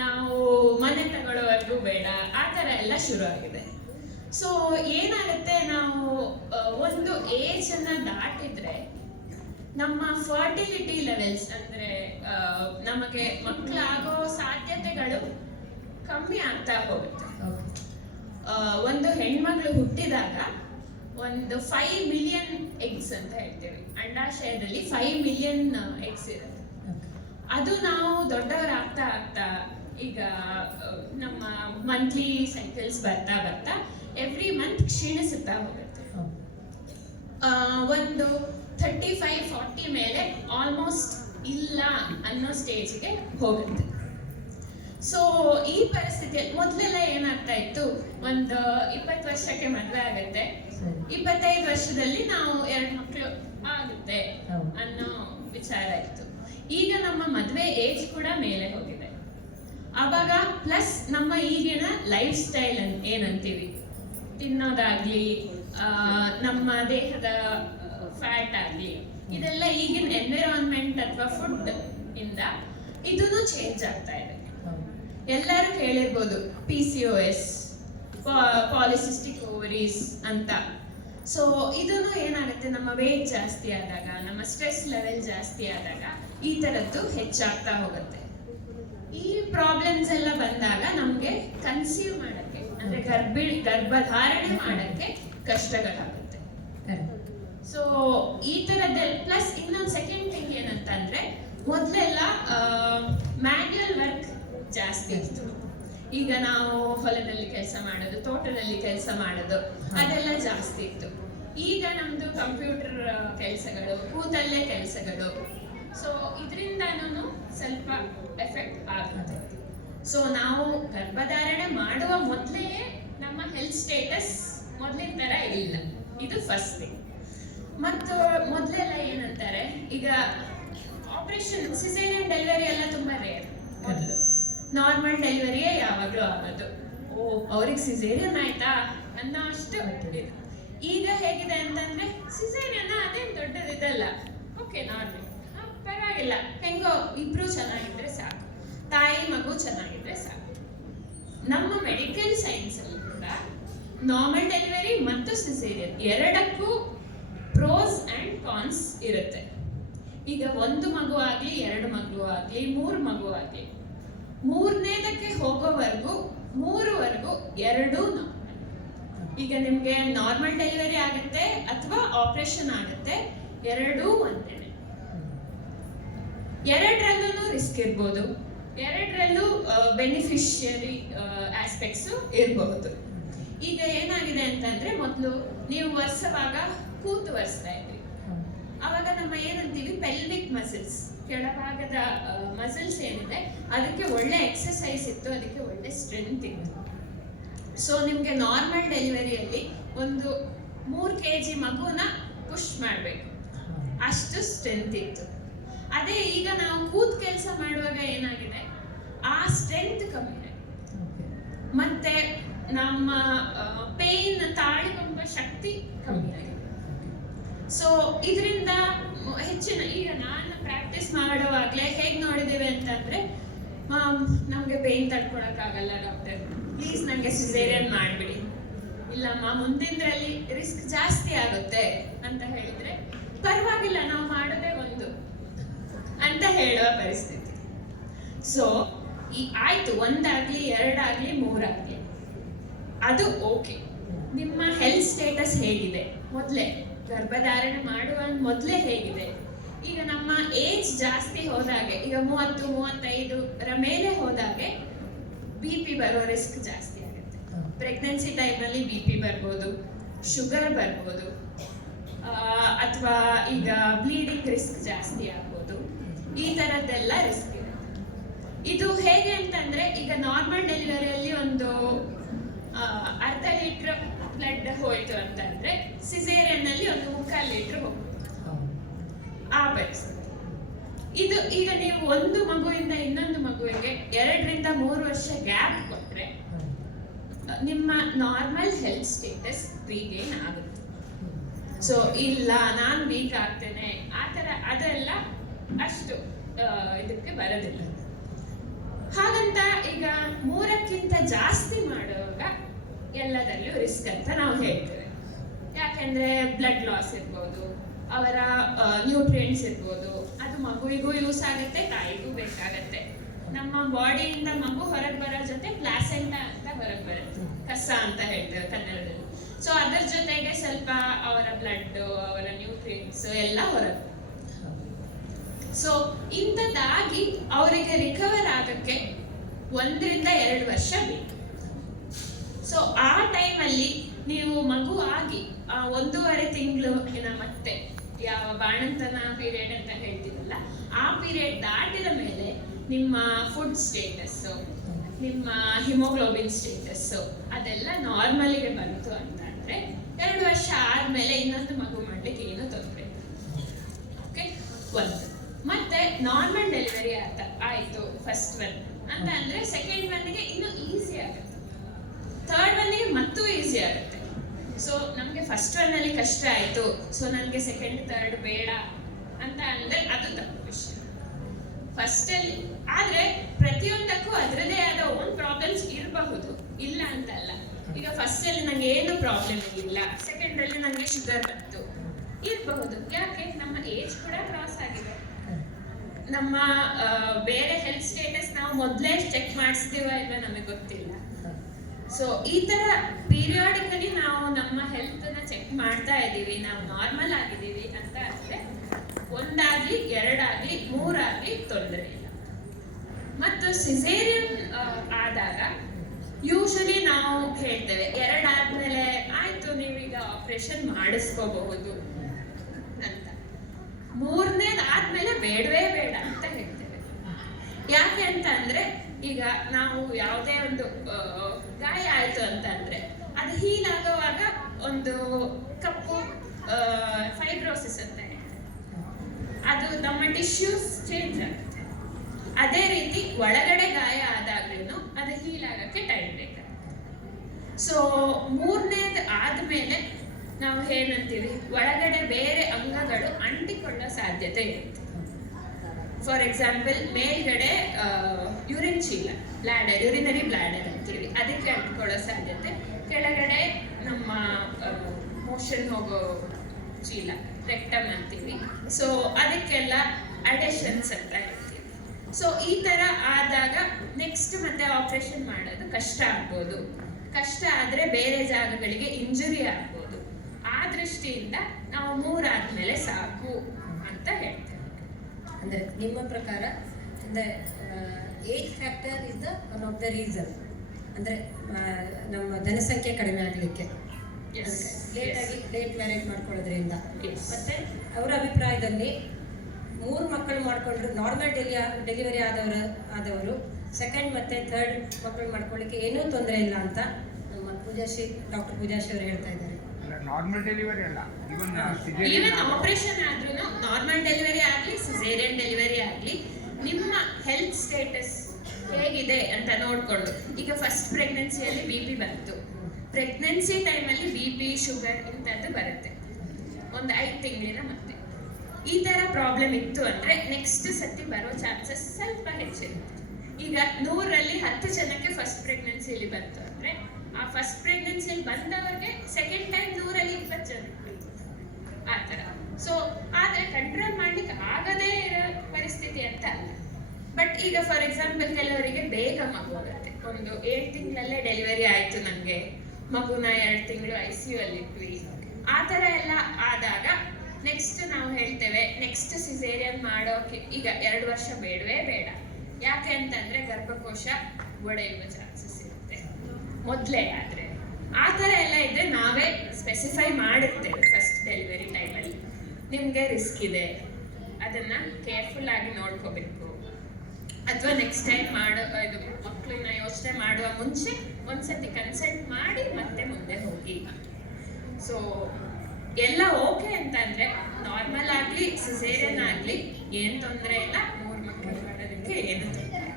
ನಾವು ಮನೆ ತಗೊಳ್ಳೋವರೆಗೂ ಬೇಡ, ಆ ಥರ ಎಲ್ಲ ಶುರು ಆಗಿದೆ. ಸೊ ಏನಾಗುತ್ತೆ, ನಾವು ಒಂದು ಏಜ್ ಅನ್ನ ದಾಟಿದ್ರೆ ನಮ್ಮ ಫರ್ಟಿಲಿಟಿ ಲೆವೆಲ್ಸ್ ಅಂದರೆ ನಮಗೆ ಮಕ್ಕಳಾಗೋ ಸಾಧ್ಯತೆಗಳು ಕಮ್ಮಿ ಆಗ್ತಾ ಹೋಗುತ್ತೆ. ಒಂದು ಹೆಣ್ಮಗಳು ಹುಟ್ಟಿದಾಗ ಒಂದು 5 ಮಿಲಿಯನ್ ಎಗ್ಸ್ ಅಂತ ಹೇಳ್ತೀವಿ, ಅಂಡಾಶಯದಲ್ಲಿ 5 ಮಿಲಿಯನ್ ಎಗ್ಸ್ ಇರುತ್ತೆ. ಅದು ನಾವು ದೊಡ್ಡವರಾಗ್ತಾ ಆಗ್ತಾ ಈಗ ನಮ್ಮ ಮಂತ್ಲಿ ಸೈಕಲ್ಸ್ ಬರ್ತಾ ಬರ್ತಾ ಎವ್ರಿ ಮಂತ್ ಕ್ಷೀಣಿಸುತ್ತಾ ಹೋಗುತ್ತೆ. ಒಂದು 35-40 ಮೇಲೆ ಆಲ್ಮೋಸ್ಟ್ ಇಲ್ಲ ಅನ್ನೋ ಸ್ಟೇಜ್ಗೆ ಹೋಗುತ್ತೆ. ಸೊ ಈ ಪರಿಸ್ಥಿತಿಯಲ್ಲಿ ಮೊದಲೆಲ್ಲ ಏನಾಗ್ತಾ ಇತ್ತು, ಒಂದು 20 ವರ್ಷಕ್ಕೆ ಮದುವೆ ಆಗುತ್ತೆ, 25 ವರ್ಷದಲ್ಲಿ ನಾವು 2 ಮಕ್ಕಳು ಆಗುತ್ತೆ ಅನ್ನೋ ವಿಚಾರ ಇತ್ತು. ಈಗ ನಮ್ಮ ಮದುವೆ ಏಜ್ ಕೂಡ ಮೇಲೆ ಹೋಗಿದೆ. ಆವಾಗ ಪ್ಲಸ್ ನಮ್ಮ ಈಗಿನ ಲೈಫ್ ಸ್ಟೈಲ್ ಏನಂತೀವಿ, ತಿನ್ನೋದಾಗ್ಲಿ, ನಮ್ಮ ದೇಹದ ಫ್ಯಾಟ್ ಆಗಲಿ, ಇದೆಲ್ಲ ಈಗಿನ ಎನ್ವಿರಾನ್ಮೆಂಟ್ ಅಥವಾ ಫುಡ್ ಇಂದ ಇದೂ ಚೇಂಜ್ ಆಗ್ತಾ ಇದೆ. ಎಲ್ಲರೂ ಕೇಳಿರ್ಬೋದು PCOS, ಪಾಲಿಸಿಸ್ಟಿಕ್ ಓವರೀಸ್ ಅಂತ. ಸೊ ಇದನ್ನು ಏನಾಗುತ್ತೆ, ನಮ್ಮ ವೇಟ್ ಜಾಸ್ತಿ ಆದಾಗ, ನಮ್ಮ ಸ್ಟ್ರೆಸ್ ಲೆವೆಲ್ ಜಾಸ್ತಿ ಆದಾಗ ಈ ಥರದ್ದು ಹೆಚ್ಚಾಗ್ತಾ ಹೋಗುತ್ತೆ. ಈ ಪ್ರಾಬ್ಲಮ್ಸ್ ಎಲ್ಲ ಬಂದಾಗ ನಮಗೆ ಕನ್ಸೀವ್ ಮಾಡೋಕ್ಕೆ ಅಂದರೆ ಗರ್ಭಧಾರಣೆ ಮಾಡೋಕ್ಕೆ ಕಷ್ಟಗಳಾಗುತ್ತೆ. ಸೊ ಈ ಥರದ್ದೆಲ್ಲ ಪ್ಲಸ್ ಇನ್ನೊಂದು ಸೆಕೆಂಡ್ ಥಿಂಗ್ ಏನಂತಂದರೆ, ಮೊದಲೆಲ್ಲ ಮ್ಯಾನ್ಯುಯಲ್ ವರ್ಕ್ ಜಾಸ್ತಿ ಇತ್ತು. ಈಗ ನಾವು ಹೊಲದಲ್ಲಿ ಕೆಲಸ ಮಾಡೋದು, ತೋಟದಲ್ಲಿ ಕೆಲಸ ಮಾಡೋದು, ಅದೆಲ್ಲ ಜಾಸ್ತಿ ಇತ್ತು. ಈಗ ನಮ್ಮದು ಕಂಪ್ಯೂಟರ್ ಕೆಲಸಗಳು, ಕೂತಲ್ಲೇ ಕೆಲಸಗಳು. ಸೊ ಇದರಿಂದನೂ ಸ್ವಲ್ಪ ಎಫೆಕ್ಟ್ ಆಗುತ್ತೆ. ಸೊ ನಾವು ಗರ್ಭಧಾರಣೆ ಮಾಡುವ ಮೊದಲೇ ನಮ್ಮ ಹೆಲ್ತ್ ಸ್ಟೇಟಸ್ ಮೊದಲಿನ ಥರ ಇಲ್ಲ, ಇದು ಫಸ್ಟ್ ಥಿಂಗ್. ಮತ್ತು ಮೊದಲೆಲ್ಲ ಏನಂತಾರೆ, ಈಗ ಆಪರೇಷನ್ ಸಿಸೇರಿಯನ್ ಡೆಲಿವರಿ ಎಲ್ಲ ತುಂಬ ರೇರ್. ಮೊದಲು ನಾರ್ಮಲ್ ಡೆಲಿವರಿಯೇ ಯಾವಾಗಲೂ ಆಗೋದು. ಅವ್ರಿಗೆ ಸಿಸೇರಿಯನ್ ಆಯ್ತಾ ಅನ್ನೋ ಅಷ್ಟು ಇದು. ಈಗ ಹೇಗಿದೆ ಅಂತಂದ್ರೆ, ಸಿಸೇರಿಯನ್ ಅದೇನು ದೊಡ್ಡದಿದಲ್ಲ, ಓಕೆ ನಾರ್ಮಲ್, ಪರವಾಗಿಲ್ಲ, ಹೆಂಗೋ ಇಬ್ರು ಚೆನ್ನಾಗಿದ್ರೆ ಸಾಕು, ತಾಯಿ ಮಗು ಚೆನ್ನಾಗಿದ್ರೆ ಸಾಕು. ನಮ್ಮ ಮೆಡಿಕಲ್ ಸೈನ್ಸ್ ಅಲ್ಲಿ ಕೂಡ ನಾರ್ಮಲ್ ಡೆಲಿವರಿ ಮತ್ತು ಸಿಸೇರಿಯನ್ ಎರಡಕ್ಕೂ ಪ್ರೋಸ್ ಅಂಡ್ ಕಾನ್ಸ್ ಇರುತ್ತೆ. ಈಗ 1 ಮಗು ಆಗಲಿ, 2 ಮಗು ಆಗಲಿ, 3 ಮಗು ಆಗಲಿ, 3ನೇದಕ್ಕೆ ಹೋಗೋವರೆಗೂ 3ವರೆಗೂ ಎರಡೂ ನಾರ್ಮಲ್. ಈಗ ನಿಮಗೆ ನಾರ್ಮಲ್ ಡೆಲಿವರಿ ಆಗುತ್ತೆ ಅಥವಾ ಆಪರೇಷನ್ ಆಗುತ್ತೆ, ಎರಡೂ ಒಂದೇನೆ. ಎರಡರಲ್ಲೂ ರಿಸ್ಕ್ ಇರ್ಬೋದು, ಎರಡರಲ್ಲೂ ಬೆನಿಫಿಷಿಯರಿ ಆಸ್ಪೆಕ್ಟ್ಸು ಇರಬಹುದು. ಈಗ ಏನಾಗಿದೆ ಅಂತಂದ್ರೆ, ಮೊದಲು ನೀವು ಒರೆಸುವಾಗ ಕೂತು ಒರೆಸ್ತಾ ಇದ್ರಿ, ಅವಾಗ ನಮ್ಮ ಏನಂತೀವಿ ಪೆಲ್ವಿಕ್ ಮಸಿಲ್ಸ್, ಕೆಳಭಾಗದ ಮಸಿಲ್ಸ್ ಏನಿದೆ ಅದಕ್ಕೆ ಒಳ್ಳೆ ಎಕ್ಸರ್ಸೈಸ್ ಇತ್ತು, ಅದಕ್ಕೆ ಒಳ್ಳೆ ಸ್ಟ್ರೆಂತ್ ಇತ್ತು. ಸೊ ನಿಮಗೆ ನಾರ್ಮಲ್ ಡೆಲಿವರಿಯಲ್ಲಿ ಒಂದು 3 kg ಮಗುನ ಪುಷ್ ಮಾಡಬೇಕು, ಅಷ್ಟು ಸ್ಟ್ರೆಂತ್ ಇತ್ತು. ಅದೇ ಈಗ ನಾವು ಕೂತ್ ಕೆಲಸ ಮಾಡುವಾಗ ಏನಾಗಿದೆ, ಆ ಸ್ಟ್ರೆಂತ್ ಕಮ್ಮಿ ಆಗಿದೆ, ಮತ್ತೆ ನಮ್ಮ ಪೇನ್ ತಾಳಿಕೊಂಬ ಶಕ್ತಿ ಕಮ್ಮಿ ಆಗಿದೆ. ಸೊ ಇದರಿಂದ ಹೆಚ್ಚಿನ ಈಗ ನಾನು ಪ್ರಾಕ್ಟೀಸ್ ಮಾಡುವಾಗಲೇ ಹೇಗೆ ನೋಡಿದ್ದೇವೆ ಅಂತಂದ್ರೆ, ನಮಗೆ ಪೇನ್ ತಡ್ಕೊಳಕ್ಕಾಗಲ್ಲ ಡಾಕ್ಟರ್, ಪ್ಲೀಸ್ ನನಗೆ ಸಿಸೇರಿಯನ್ ಮಾಡಿಬಿಡಿ, ಇಲ್ಲಮ್ಮ ಮುಂದಿನದ್ರಲ್ಲಿ ರಿಸ್ಕ್ ಜಾಸ್ತಿ ಆಗುತ್ತೆ ಅಂತ ಹೇಳಿದ್ರೆ ಪರವಾಗಿಲ್ಲ ನಾವು ಮಾಡೋದೇ ಒಂದು ಅಂತ ಹೇಳುವ ಪರಿಸ್ಥಿತಿ. ಸೊ ಆಯ್ತು, 1 ಆಗ್ಲಿ 2 ಆಗ್ಲಿ 3 ಆಗ್ಲಿ ಅದು ಓಕೆ. ನಿಮ್ಮ ಹೆಲ್ತ್ ಸ್ಟೇಟಸ್ ಹೇಗಿದೆ ಮೊದಲೇ, ಗರ್ಭಧಾರಣೆ ಮಾಡುವ ಮೊದಲೇ ಹೇಗಿದೆ. ಈಗ ನಮ್ಮ ಏಜ್ ಜಾಸ್ತಿ ಹೋದಾಗೆ, ಈಗ 30-35 ಮೇಲೆ ಹೋದಾಗೆ BP ಬರೋ ರಿಸ್ಕ್ ಜಾಸ್ತಿ ಆಗುತ್ತೆ. ಪ್ರೆಗ್ನೆನ್ಸಿ ಟೈಮಲ್ಲಿ BP ಬರ್ಬೋದು, ಶುಗರ್ ಬರ್ಬೋದು, ಅಥವಾ ಈಗ ಬ್ಲೀಡಿಂಗ್ ರಿಸ್ಕ್ ಜಾಸ್ತಿ ಆಗ್ಬೋದು, ಈ ಥರದ್ದೆಲ್ಲ ರಿಸ್ಕ್ ಇದೆ. ಇದು ಹೇಗೆ ಅಂತಂದ್ರೆ, ಈಗ ನಾರ್ಮಲ್ ಡೆಲಿವರಿಯಲ್ಲಿ ಒಂದು 1/2 ಲೀಟರ್ ಬ್ಲಡ್ ಹೋಯ್ತು ಅಂತಂದ್ರೆ ಸಿಸೇರಿಯನ್ ಅಲ್ಲಿ ಒಂದು 3/4 ಲೀಟರ್ ಹೋಗುತ್ತೆ ಆ ಪರಿಸ್ಥಿತಿ. ಇದು ಈಗ ನೀವು ಒಂದು ಮಗುವಿಂದ ಇನ್ನೊಂದು ಮಗುವಿಗೆ 2 ರಿಂದ 3 ವರ್ಷ ಗ್ಯಾಪ್ ಕೊಟ್ರೆ ನಿಮ್ಮ ನಾರ್ಮಲ್ ಹೆಲ್ತ್ ಸ್ಟೇಟಸ್ ರೀಗೇನ್ ಆಗುತ್ತೆ. ಸೊ ಇಲ್ಲ ನಾನು ವೀಕ್ ಆಗ್ತೇನೆ ಆ ಥರ ಅದೆಲ್ಲ ಅಷ್ಟು ಇದಕ್ಕೆ ಬರೋದಿಲ್ಲ. ಹಾಗಂತ ಈಗ 3ಕ್ಕಿಂತ ಜಾಸ್ತಿ ಮಾಡುವಾಗ ಎಲ್ಲದರಲ್ಲೂ ರಿಸ್ಕ್ ಅಂತ ನಾವು ಹೇಳ್ತೇವೆ. ಯಾಕೆಂದ್ರೆ ಬ್ಲಡ್ ಲಾಸ್ ಇರ್ಬೋದು, ಅವರ ನ್ಯೂಟ್ರಿಯೆಂಟ್ಸ್ ಇರ್ಬೋದು, ಅದು ಮಗುವಿಗೂ ಯೂಸ್ ಆಗುತ್ತೆ, ತಾಯಿಗೂ ಬೇಕಾಗತ್ತೆ. ನಮ್ಮ ಬಾಡಿಯಿಂದ ಮಗು ಹೊರಗೆ ಬರೋ ಜೊತೆ ಪ್ಲಾಸೆಂಟಾ ಅಂತ ಹೊರಗೆ ಬರುತ್ತೆ, ಕಸ ಅಂತ ಹೇಳ್ತೇವೆ ಕನ್ನಡದಲ್ಲಿ. ಸೊ ಅದರ ಜೊತೆಗೆ ಸ್ವಲ್ಪ ಅವರ ಬ್ಲಡ್, ಅವರ ನ್ಯೂಟ್ರಿಯೆಂಟ್ಸ್ ಎಲ್ಲ ಹೊರಗೆ. ಸೊ ಇಂಥದ್ದಾಗಿ ಅವರಿಗೆ ರಿಕವರ್ ಆಗಕ್ಕೆ 1 ರಿಂದ 2 ವರ್ಷ ಬೇಕು. ಸೊ ಆ ಟೈಮಲ್ಲಿ ನೀವು ಮಗು ಆಗಿ 1.5 ತಿಂಗಳು ಮತ್ತೆ ಯಾವ ಬಾಣಂತನ ಪೀರಿಯಡ್ ಅಂತ ಹೇಳ್ತೀವಲ್ಲ, ಆ ಪೀರಿಯಡ್ ದಾಟಿದ ಮೇಲೆ ನಿಮ್ಮ ಫುಡ್ ಸ್ಟೇಟಸ್, ನಿಮ್ಮ ಹಿಮೋಗ್ಲೋಬಿನ್ ಸ್ಟೇಟಸ್ ಅದೆಲ್ಲ ನಾರ್ಮಲಿಗೆ ಬಂತು ಅಂತ ಅಂದ್ರೆ 2 ವರ್ಷ ಆದ್ಮೇಲೆ ಇನ್ನೊಂದು ಮಗು ಮಾಡ್ಲಿಕ್ಕೆ ಏನೂ ತೊಂದರೆ ಇಲ್ಲ. ಓಕೆ, ಒಂದು ಮತ್ತೆ ನಾರ್ಮಲ್ ಡೆಲಿವರಿ ಆಯ್ತು ಫಸ್ಟ್ 1 ಅಂತ ಅಂದ್ರೆ ಸೆಕೆಂಡ್ 1ಗೆ ಇನ್ನೂ ಈಸಿ ಆಗುತ್ತೆ, ಥರ್ಡ್ 1ಗೆ ಮತ್ತೂ ಈಸಿ ಆಗುತ್ತೆ. ಸೊ ನಮಗೆ ಫಸ್ಟ್ 1ಅಲ್ಲಿ ಕಷ್ಟ ಆಯ್ತು, ಸೊ ನನಗೆ ಸೆಕೆಂಡ್ 3rd ಬೇಡ ಅಂತ ಅಂದ್ರೆ ಅದು ತಪ್ಪು ವಿಷಯ. ಫಸ್ಟ್ ಅಲ್ಲಿ ಆದ್ರೆ ಪ್ರತಿಯೊಂದಕ್ಕೂ ಅದರದೇ ಆದ ಓನ್ ಪ್ರಾಬ್ಲಮ್ಸ್ ಇರಬಹುದು, ಇಲ್ಲ ಅಂತಲ್ಲ. ಈಗ ಫಸ್ಟ್ ಅಲ್ಲಿ ನಂಗೆ ಏನು ಪ್ರಾಬ್ಲಮ್ ಇಲ್ಲ, ಸೆಕೆಂಡ್ ಅಲ್ಲಿ ನನಗೆ ಶುಗರ್ ಬಂತು ಇರಬಹುದು. ಯಾಕೆ? ನಮ್ಮ ಏಜ್ ಕೂಡ ಕ್ರಾಸ್ ಆಗಿದೆ, ನಮ್ಮ ಬೇರೆ ಹೆಲ್ತ್ ಸ್ಟೇಟಸ್ ನಾವು ಮೊದಲೇ ಚೆಕ್ ಮಾಡಿಸ್ತೀವ ಇಲ್ಲ ನಮಗೆ ಗೊತ್ತಿಲ್ಲ. ಸೊ ಈ ತರ ಪೀರಿಯಾಡಿಕಲಿ ನಾವು ನಮ್ಮ ಹೆಲ್ತ್ ನ ಚೆಕ್ ಮಾಡ್ತಾ ಇದ್ದೀವಿ, ನಾವು ನಾರ್ಮಲ್ ಆಗಿದ್ದೀವಿ ಅಂತ ಅಂದ್ರೆ 1 ಆಗ್ಲಿ 2 ಆಗ್ಲಿ 3 ಆಗ್ಲಿ ತೊಂದರೆ ಇಲ್ಲ. ಮತ್ತು ಸಿಸೇರಿಯನ್ ಆದಾಗ ಯೂಶಲಿ ನಾವು ಹೇಳ್ತೇವೆ 2 ಆದ್ಮೇಲೆ ಆಯ್ತು ನೀವೀಗ ಆಪರೇಷನ್ ಮಾಡಿಸ್ಕೋಬಹುದು ಅಂತ, 3ನೇದು ಆದ್ಮೇಲೆ ಬೇಡವೇ ಬೇಡ ಅಂತ ಹೇಳ್ತೇವೆ. ಯಾಕೆ ಅಂತ ಅಂದ್ರೆ, ಈಗ ನಾವು ಯಾವುದೇ ಒಂದು ಗಾಯ ಆಯ್ತು ಅಂತ ಅಂದ್ರೆ ಅದು ಹೀಲ್ ಆಗುವಾಗ ಒಂದು ಕಪ್ಪು ಫೈಬ್ರೋಸಿಸ್ ಅಂತ ಹೇಳ್ತೇವೆ, ಅದು ನಮ್ಮ ಟಿಶ್ಯೂಸ್ ಚೇಂಜ್ ಆಗುತ್ತೆ. ಅದೇ ರೀತಿ ಒಳಗಡೆ ಗಾಯ ಆದಾಗ್ಲೂ ಅದು ಹೀಲ್ ಆಗಕ್ಕೆ ಟೈಮ್ ಬೇಕಾಗುತ್ತೆ. ಸೊ 3ನೇದು ಆದ್ಮೇಲೆ ನಾವು ಏನಂತೀವಿ, ಒಳಗಡೆ ಬೇರೆ ಅಂಗಗಳು ಅಂಟಿಕೊಳ್ಳೋ ಸಾಧ್ಯತೆ ಇರುತ್ತೆ. ಫಾರ್ ಎಕ್ಸಾಂಪಲ್, ಮೇಲ್ಗಡೆ ಯೂರಿನ್ ಚೀಲ, ಬ್ಲಾಡರ್, ಯೂರಿನರಿ ಬ್ಲಾಡರ್ ಅಂತೀವಿ, ಅದಕ್ಕೆ ಅಂಟಿಕೊಳ್ಳೋ ಸಾಧ್ಯತೆ. ಕೆಳಗಡೆ ನಮ್ಮ ಮೋಷನ್ ಹೋಗೋ ಚೀಲ, ರೆಕ್ಟಮ್ ಅಂತೀವಿ, ಸೊ ಅದಕ್ಕೆಲ್ಲ ಅಡೆಷನ್ಸ್ ಅಂತ ಹೇಳ್ತೀವಿ. ಸೊ ಈ ಥರ ಆದಾಗ ನೆಕ್ಸ್ಟ್ ಮತ್ತೆ ಆಪರೇಷನ್ ಮಾಡೋದು ಕಷ್ಟ ಆಗ್ಬೋದು. ಕಷ್ಟ ಆದರೆ ಬೇರೆ ಜಾಗಗಳಿಗೆ ಇಂಜುರಿ ಆಗ್ಬೋದು. ಆ ದೃಷ್ಟಿಯಿಂದ ನಾವು 3 ಆದ್ಮೇಲೆ ಸಾಕು ಅಂತ ಹೇಳ್ತೇವೆ. ಅಂದರೆ ನಿಮ್ಮ ಪ್ರಕಾರ ಅಂದರೆ age factor is the one of the reason, ಅಂದರೆ ನಮ್ಮ ಜನಸಂಖ್ಯೆ ಕಡಿಮೆ ಆಗಲಿಕ್ಕೆ ಲೇಟ್ ಮ್ಯಾರೇಜ್ ಮಾಡ್ಕೊಳ್ಳೋದ್ರಿಂದ. ಮತ್ತೆ ಅವರ ಅಭಿಪ್ರಾಯದಲ್ಲಿ 3 ಮಕ್ಕಳು ಮಾಡಿಕೊಂಡ್ರು ನಾರ್ಮಲ್ ಡೆಲಿವರಿ ಆದವರು ಸೆಕೆಂಡ್ ಮತ್ತು 3rd ಮಕ್ಕಳು ಮಾಡ್ಕೊಳ್ಳಿಕ್ಕೆ ಏನೂ ತೊಂದರೆ ಇಲ್ಲ ಅಂತ ನಮ್ಮ ಪೂಜಾಶ್ರೀ ಡಾಕ್ಟರ್ ಪೂಜಾಶ್ರೀ ಅವರು ಹೇಳ್ತಾ ಇದ್ದಾರೆ. ನಾರ್ಮಲ್ ಡೆಲಿವರಿ ಅಲ್ಲ, ಈವನ್ ಆಪರೇಷನ್ ಆದ್ರೂ ನಾರ್ಮಲ್ ಡೆಲಿವರಿ ಆಗಲಿ ಸಿಸೇರಿಯನ್ ಡೆಲಿವರಿ ಆಗಲಿ ನಿಮ್ಮ ಹೆಲ್ತ್ ಸ್ಟೇಟಸ್ ಹೇಗಿದೆ ಅಂತ ನೋಡಿಕೊಂಡು, ಈಗ ಫಸ್ಟ್ ಪ್ರೆಗ್ನೆನ್ಸಿಯಲ್ಲಿ BP ಬಂತು, ಪ್ರೆಗ್ನೆನ್ಸಿ ಟೈಮಲ್ಲಿ BP ಶುಗರ್ ಇಂಥದ್ದು ಬರುತ್ತೆ ಒಂದು 5 ತಿಂಗಳಿನ ಮತ್ತೆ. ಈ ಥರ ಪ್ರಾಬ್ಲಮ್ ಇತ್ತು ಅಂದರೆ ನೆಕ್ಸ್ಟ್ ಸತಿ ಬರೋ ಚಾನ್ಸಸ್ ಸ್ವಲ್ಪ ಹೆಚ್ಚಿರುತ್ತೆ. ಈಗ 100ರಲ್ಲಿ 10 ಜನಕ್ಕೆ ಫಸ್ಟ್ ಪ್ರೆಗ್ನೆನ್ಸಿಯಲ್ಲಿ ಬಂತು ಅಂದರೆ ಆ ಫಸ್ಟ್ ಪ್ರೆಗ್ನೆನ್ಸಿಯಲ್ಲಿ ಬಂದವರಿಗೆ ಸೆಕೆಂಡ್ ಟೈಮ್ 100ರಲ್ಲಿ 20 ಜನಕ್ಕೆ ಆ ಥರ. ಸೊ ಆದರೆ ಕಂಟ್ರೋಲ್ ಮಾಡ್ಲಿಕ್ಕೆ ಆಗದೇ ಇರೋ ಪರಿಸ್ಥಿತಿ ಅಂತ ಅಲ್ಲ. ಬಟ್ ಈಗ ಫಾರ್ ಎಕ್ಸಾಂಪಲ್ ಕೆಲವರಿಗೆ ಬೇಗ ಮಗು ಆಗುತ್ತೆ, ಒಂದು 7 ತಿಂಗಳಲ್ಲೇ ಡೆಲಿವರಿ ಆಯಿತು, ನನಗೆ ಮಗುನ 2 ತಿಂಗಳು ICU ಅಲ್ಲಿ ಇಟ್ವಿ, ಆ ಥರ ಎಲ್ಲ ಆದಾಗ ನೆಕ್ಸ್ಟ್ ನಾವು ಹೇಳ್ತೇವೆ ನೆಕ್ಸ್ಟ್ ಸಿಸೇರಿಯನ್ ಮಾಡೋಕೆ ಈಗ 2 ವರ್ಷ ಬೇಡವೇ ಬೇಡ. ಯಾಕೆ ಅಂತಂದ್ರೆ ಗರ್ಭಕೋಶ ಒಡೆಯುವ ಚಾನ್ಸಸ್ ಇರುತ್ತೆ ಮೊದಲೇ. ಆದರೆ ಆ ಥರ ಎಲ್ಲ ಇದ್ರೆ ನಾವೇ ಸ್ಪೆಸಿಫೈ ಮಾಡಿರ್ತೇವೆ ಫಸ್ಟ್ ಡೆಲಿವರಿ ಟೈಮಲ್ಲಿ ನಿಮಗೆ ರಿಸ್ಕ್ ಇದೆ, ಅದನ್ನ ಕೇರ್ಫುಲ್ ಆಗಿ ನೋಡ್ಕೋಬೇಕು. ಅಥವಾ ನೆಕ್ಸ್ಟ್ ಟೈಮ್ ಇದು ಮಕ್ಕಳನ್ನ ಯೋಚನೆ ಮಾಡುವ ಮುಂಚೆ ಒಂದ್ಸತಿ ಕನ್ಸಲ್ಟ್ ಮಾಡಿ ಮತ್ತೆ ಮುಂದೆ ಹೋಗಿ. ಸೊ ಎಲ್ಲ ಓಕೆ ಅಂತಂದ್ರೆ ನಾರ್ಮಲ್ ಆಗಲಿ ಸಿಸೇರಿಯನ್ ಆಗಲಿ ಏನು ತೊಂದರೆ ಇಲ್ಲ, 3 ಮಕ್ಕಳು ಮಾಡೋದಕ್ಕೆ ಏನು ತೊಂದರೆ.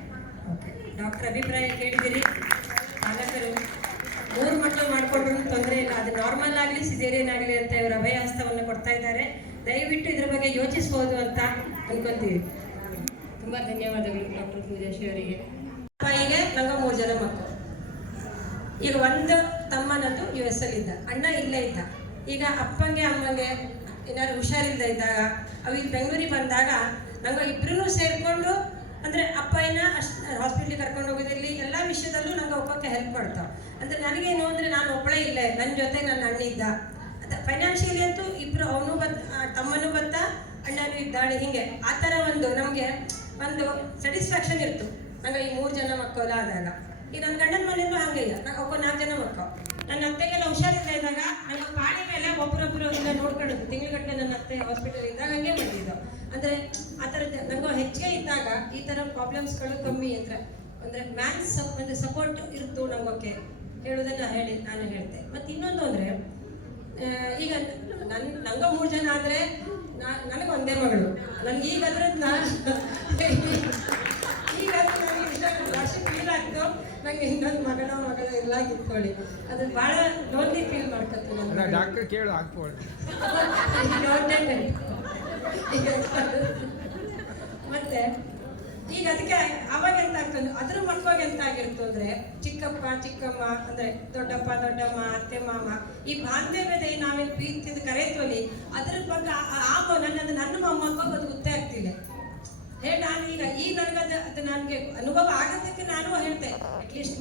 ಡಾಕ್ಟರ್ ಅಭಿಪ್ರಾಯ ಕೇಳಿದಿರಿ. ಪಾಲಕರು 3 ಮಕ್ಕಳು ಮಾಡ್ಕೊಂಡ್ರು ತೊಂದರೆ ಇಲ್ಲ, ಅದು ನಾರ್ಮಲ್ ಆಗಲಿ ಸಿಸೇರಿಯನ್ ಆಗಲಿ ಅಂತ ಇವರು ಅಭಯಹಸ್ತವನ್ನು ಕೊಡ್ತಾ ಇದ್ದಾರೆ. ದಯವಿಟ್ಟು ಇದ್ರ ಬಗ್ಗೆ ಯೋಚಿಸ್ಬೋದು ಅಂತ ಅನ್ಕೊಂತೀವಿ. ತುಂಬ ಧನ್ಯವಾದಗಳು ಡಾಕ್ಟರ್ ಪೂಜಾಶ್ರೀ ಅವರಿಗೆ. ಅಪ್ಪಾಯಿಗೆ ನಂಗೆ 3 ಜನ ಮಕ್ಕಳು. ಈಗ ಒಂದು ತಮ್ಮನದು US ಅಲ್ಲಿದ್ದ, ಅಣ್ಣ ಇಲ್ಲೇ ಇದ್ದ. ಈಗ ಅಪ್ಪಂಗೆ ಅಮ್ಮಂಗೆ ಏನಾದ್ರು ಹುಷಾರಿಲ್ಲದೆ ಇದ್ದಾಗ ಅವಿಗೆ ಬೆಂಗಳೂರಿಗೆ ಬಂದಾಗ ನಂಗೆ ಇಬ್ಬರೂ ಸೇರಿಕೊಂಡು ಅಂದರೆ ಅಪ್ಪಯ್ಯನ ಹಾಸ್ಪಿಟ್ಲಿಗೆ ಕರ್ಕೊಂಡು ಹೋಗೋದಿರಲಿ ಎಲ್ಲ ವಿಷಯದಲ್ಲೂ ನಂಗೆ ಒಬ್ಬಕ್ಕೆ ಹೆಲ್ಪ್ ಮಾಡ್ತಾವೆ. ಅಂದರೆ ನನಗೇನು ಅಂದರೆ ನಾನು ಒಬ್ಬಳೇ ಇಲ್ಲೇ, ನನ್ನ ಜೊತೆ ನನ್ನ ಅಣ್ಣ ಇದ್ದ. ಅದು ಫೈನಾನ್ಷಿಯಲಿ ಅಂತೂ ಇಬ್ಬರು ಅವನು ತಮ್ಮನೂ ಬತ್ತ, ಅಣ್ಣನೂ ಇದ್ದಾಳೆ. ಹೀಗೆ ಆ ಥರ ಒಂದು ನಮಗೆ ಒಂದು ಸ್ಯಾಟಿಸ್ಫ್ಯಾಕ್ಷನ್ ಇತ್ತು ನಂಗೆ ಈ 3 ಜನ ಮಕ್ಕಳು ಆದಾಗ. ಈಗ ನನ್ನ ಗಂಡನ ಮನೆಯಲ್ಲೂ ಹಾಗೆ ಇಲ್ಲ, ನಂಗೆ ಒಬ್ಬ 4 ಜನ ಮಕ್ಕಳು. ನನ್ನ ಅತ್ತೆಗೆಲ್ಲ ಹುಷಾರಿಲ್ಲ ಇದ್ದಾಗ ನನ್ನ ಪಾಡಿ ಮೇಲೆ ಒಬ್ಬರೊಬ್ಬರು ಇಲ್ಲ ನೋಡ್ಕೊಳ್ಳೋದು. ತಿಂಗಳಗಟ್ಟಲೆ ನನ್ನ ಅತ್ತೆ ಹಾಸ್ಪಿಟಲ್ ಇದ್ದಾಗ ಹಂಗೆ ಮಾಡಿದ್ದು. ಅಂದರೆ ಆ ಥರದ್ದು ನನಗೂ ಹೆಚ್ಚಿಗೆ ಇದ್ದಾಗ ಈ ಥರ ಪ್ರಾಬ್ಲಮ್ಸ್ಗಳು ಕಮ್ಮಿ ಅಂದರೆ ಮ್ಯಾನ್ಸ್ ಒಂದು ಸಪೋರ್ಟ್ ಇರ್ತು ನಮಗೆ ಹೇಳೋದನ್ನು ನಾನು ಹೇಳ್ತೆ. ಮತ್ತು ಇನ್ನೊಂದು ಅಂದರೆ ಈಗ ನಂಗೆ 3 ಜನ ಆದರೆ ನನಗೆ ಒಂದೇ ಮಗಳು. ನನಗೆ ಈಗ ಅದ್ರದ್ದು ಈಗ ನನಗೆ ಇಷ್ಟ ವರ್ಷ ಫೀಲ್ ಆಗ್ತು, ನಂಗೆ ಇನ್ನೊಂದು ಮಗಳ ಎಲ್ಲ ಇಟ್ಕೊಳ್ಳಿ, ಅದು ಭಾಳ ಲೋನ್ಲಿ ಫೀಲ್ ಮಾಡ್ಕೊತು ನಾನು. ಡಾಕ್ಟರ್ ಕೇಳು ಹಾಕ್ಬೋದು. ಮತ್ತೆ ಈಗ ಅದಕ್ಕೆ ಅವಾಗ ಎಂತ ಆಗ್ತದೆ, ಅದ್ರ ಮಕ್ಕಳಿಗೆ ಎಂತ ಆಗಿರ್ತು ಅಂದ್ರೆ ಚಿಕ್ಕಪ್ಪ ಚಿಕ್ಕಮ್ಮ ಅಂದ್ರೆ ದೊಡ್ಡಪ್ಪ ದೊಡ್ಡಮ್ಮ ಅತ್ತೆ ಮಾಮ ಈ ಬಾಂಧವ್ಯದ ನಾವೇನು ಪ್ರೀತಿಯಿಂದ ಕರೆಯುತ್ತಲ್ಲಿ ಅದ್ರ ಬಗ್ಗೆ ನನ್ನ ಮೊಮ್ಮಕ್ಕ ಅದು ಗೊತ್ತೇ ಆಗ್ತಿಲ್ಲ. ನಾನು ಈಗ ನನಗದು ನನಗೆ ಅನುಭವ ಆಗೋದಕ್ಕೆ ನಾನು ಹೇಳ್ತೆ ಅಟ್ಲೀಸ್ಟ್